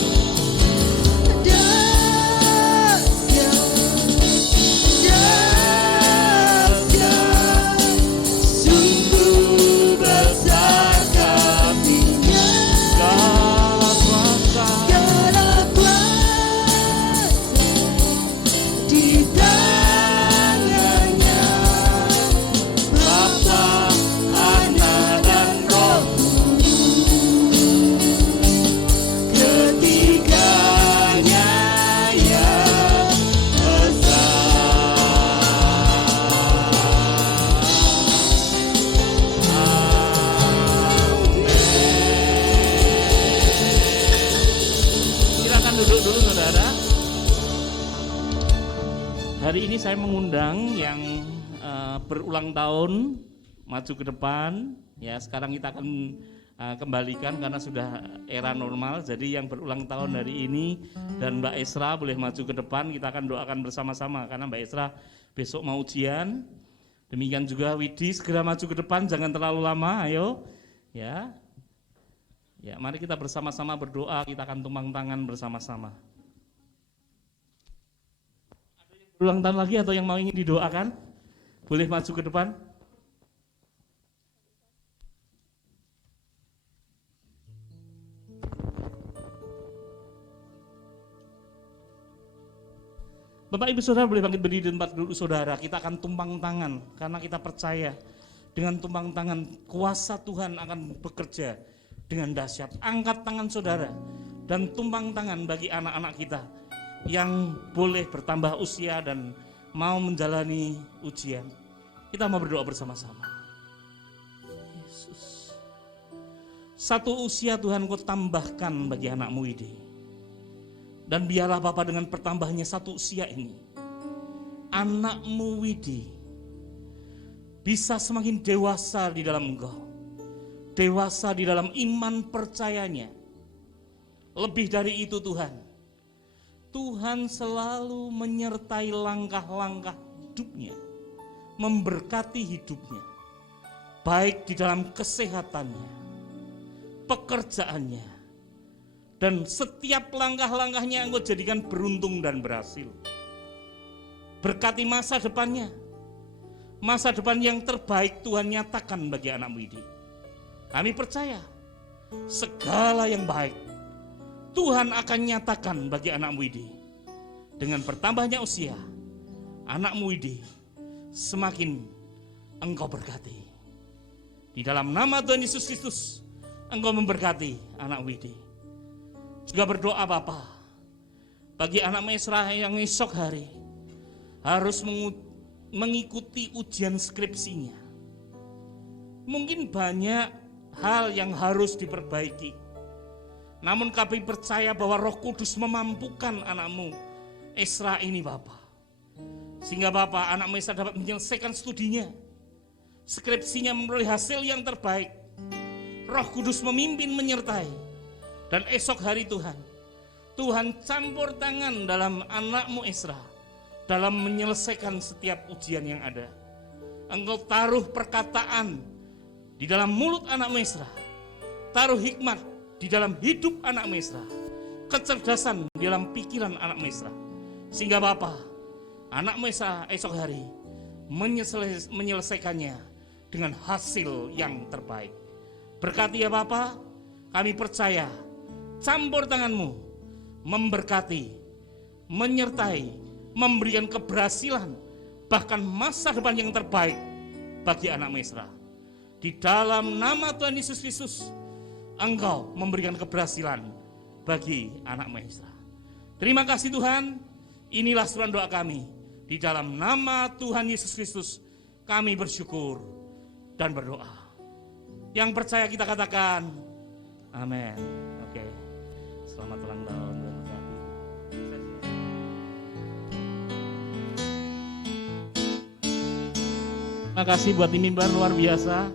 hari ini saya mengundang yang berulang tahun maju ke depan. Ya, sekarang kita akan kembalikan karena sudah era normal. Jadi yang berulang tahun hari ini dan Mbak Esra boleh maju ke depan. Kita akan doakan bersama-sama karena Mbak Esra besok mau ujian. Demikian juga Widi, segera maju ke depan, jangan terlalu lama. Ayo, ya. Ya, mari kita bersama-sama berdoa. Kita akan tumpang tangan bersama-sama. Ulang tahun lagi atau yang mau ingin didoakan, boleh maju ke depan. Bapak Ibu Saudara boleh bangkit berdiri di tempat duduk saudara. Kita akan tumpang tangan karena kita percaya dengan tumpang tangan kuasa Tuhan akan bekerja dengan dahsyat. Angkat tangan saudara dan tumpang tangan bagi anak-anak kita yang boleh bertambah usia dan mau menjalani ujian. Kita mau berdoa bersama-sama. Yesus, Satu usia Tuhan Kau tambahkan bagi anakmu ini. Dan biarlah Bapa dengan pertambahannya satu usia ini, anakmu Widi bisa semakin dewasa di dalam Engkau. Dewasa di dalam iman percayanya. Lebih dari itu Tuhan, Tuhan selalu menyertai langkah-langkah hidupnya, memberkati hidupnya, baik di dalam kesehatannya, pekerjaannya, dan setiap langkah-langkahnya Engkau jadikan beruntung dan berhasil. Berkati masa depannya, masa depan yang terbaik Tuhan nyatakan bagi anakmu ini. Kami percaya segala yang baik Tuhan akan nyatakan bagi anakmu ini. Dengan bertambahnya usia, anakmu ini semakin Engkau berkati. Di dalam nama Tuhan Yesus Kristus, Engkau memberkati anakmu ini. Juga berdoa Bapa, bagi anak Mesra yang esok hari harus mengikuti ujian skripsinya. Mungkin banyak hal yang harus diperbaiki. Namun kami percaya bahwa Roh Kudus memampukan anakmu Esra ini Bapa. Sehingga Bapa, anak Mesra dapat menyelesaikan studinya, skripsinya memperoleh hasil yang terbaik. Roh Kudus memimpin menyertai. Dan esok hari Tuhan campur tangan dalam anakmu Esra dalam menyelesaikan setiap ujian yang ada. Engkau taruh perkataan di dalam mulut anakmu Esra, taruh hikmat di dalam hidup anakmu Esra, kecerdasan di dalam pikiran anakmu Esra. Sehingga Bapa, anakmu Esra esok hari menyelesaikannya dengan hasil yang terbaik. Berkati ya Bapa, kami percaya campur tangan-Mu memberkati, menyertai, memberikan keberhasilan, bahkan masa depan yang terbaik bagi anak Mesra. Di dalam nama Tuhan Yesus Kristus, Engkau memberikan keberhasilan bagi anak Mesra. Terima kasih Tuhan, inilah surat doa kami. Di dalam nama Tuhan Yesus Kristus, kami bersyukur dan berdoa. Yang percaya kita katakan, amin. Oke. Selamat ulang tahun. Terima kasih buat tim mimbar luar biasa.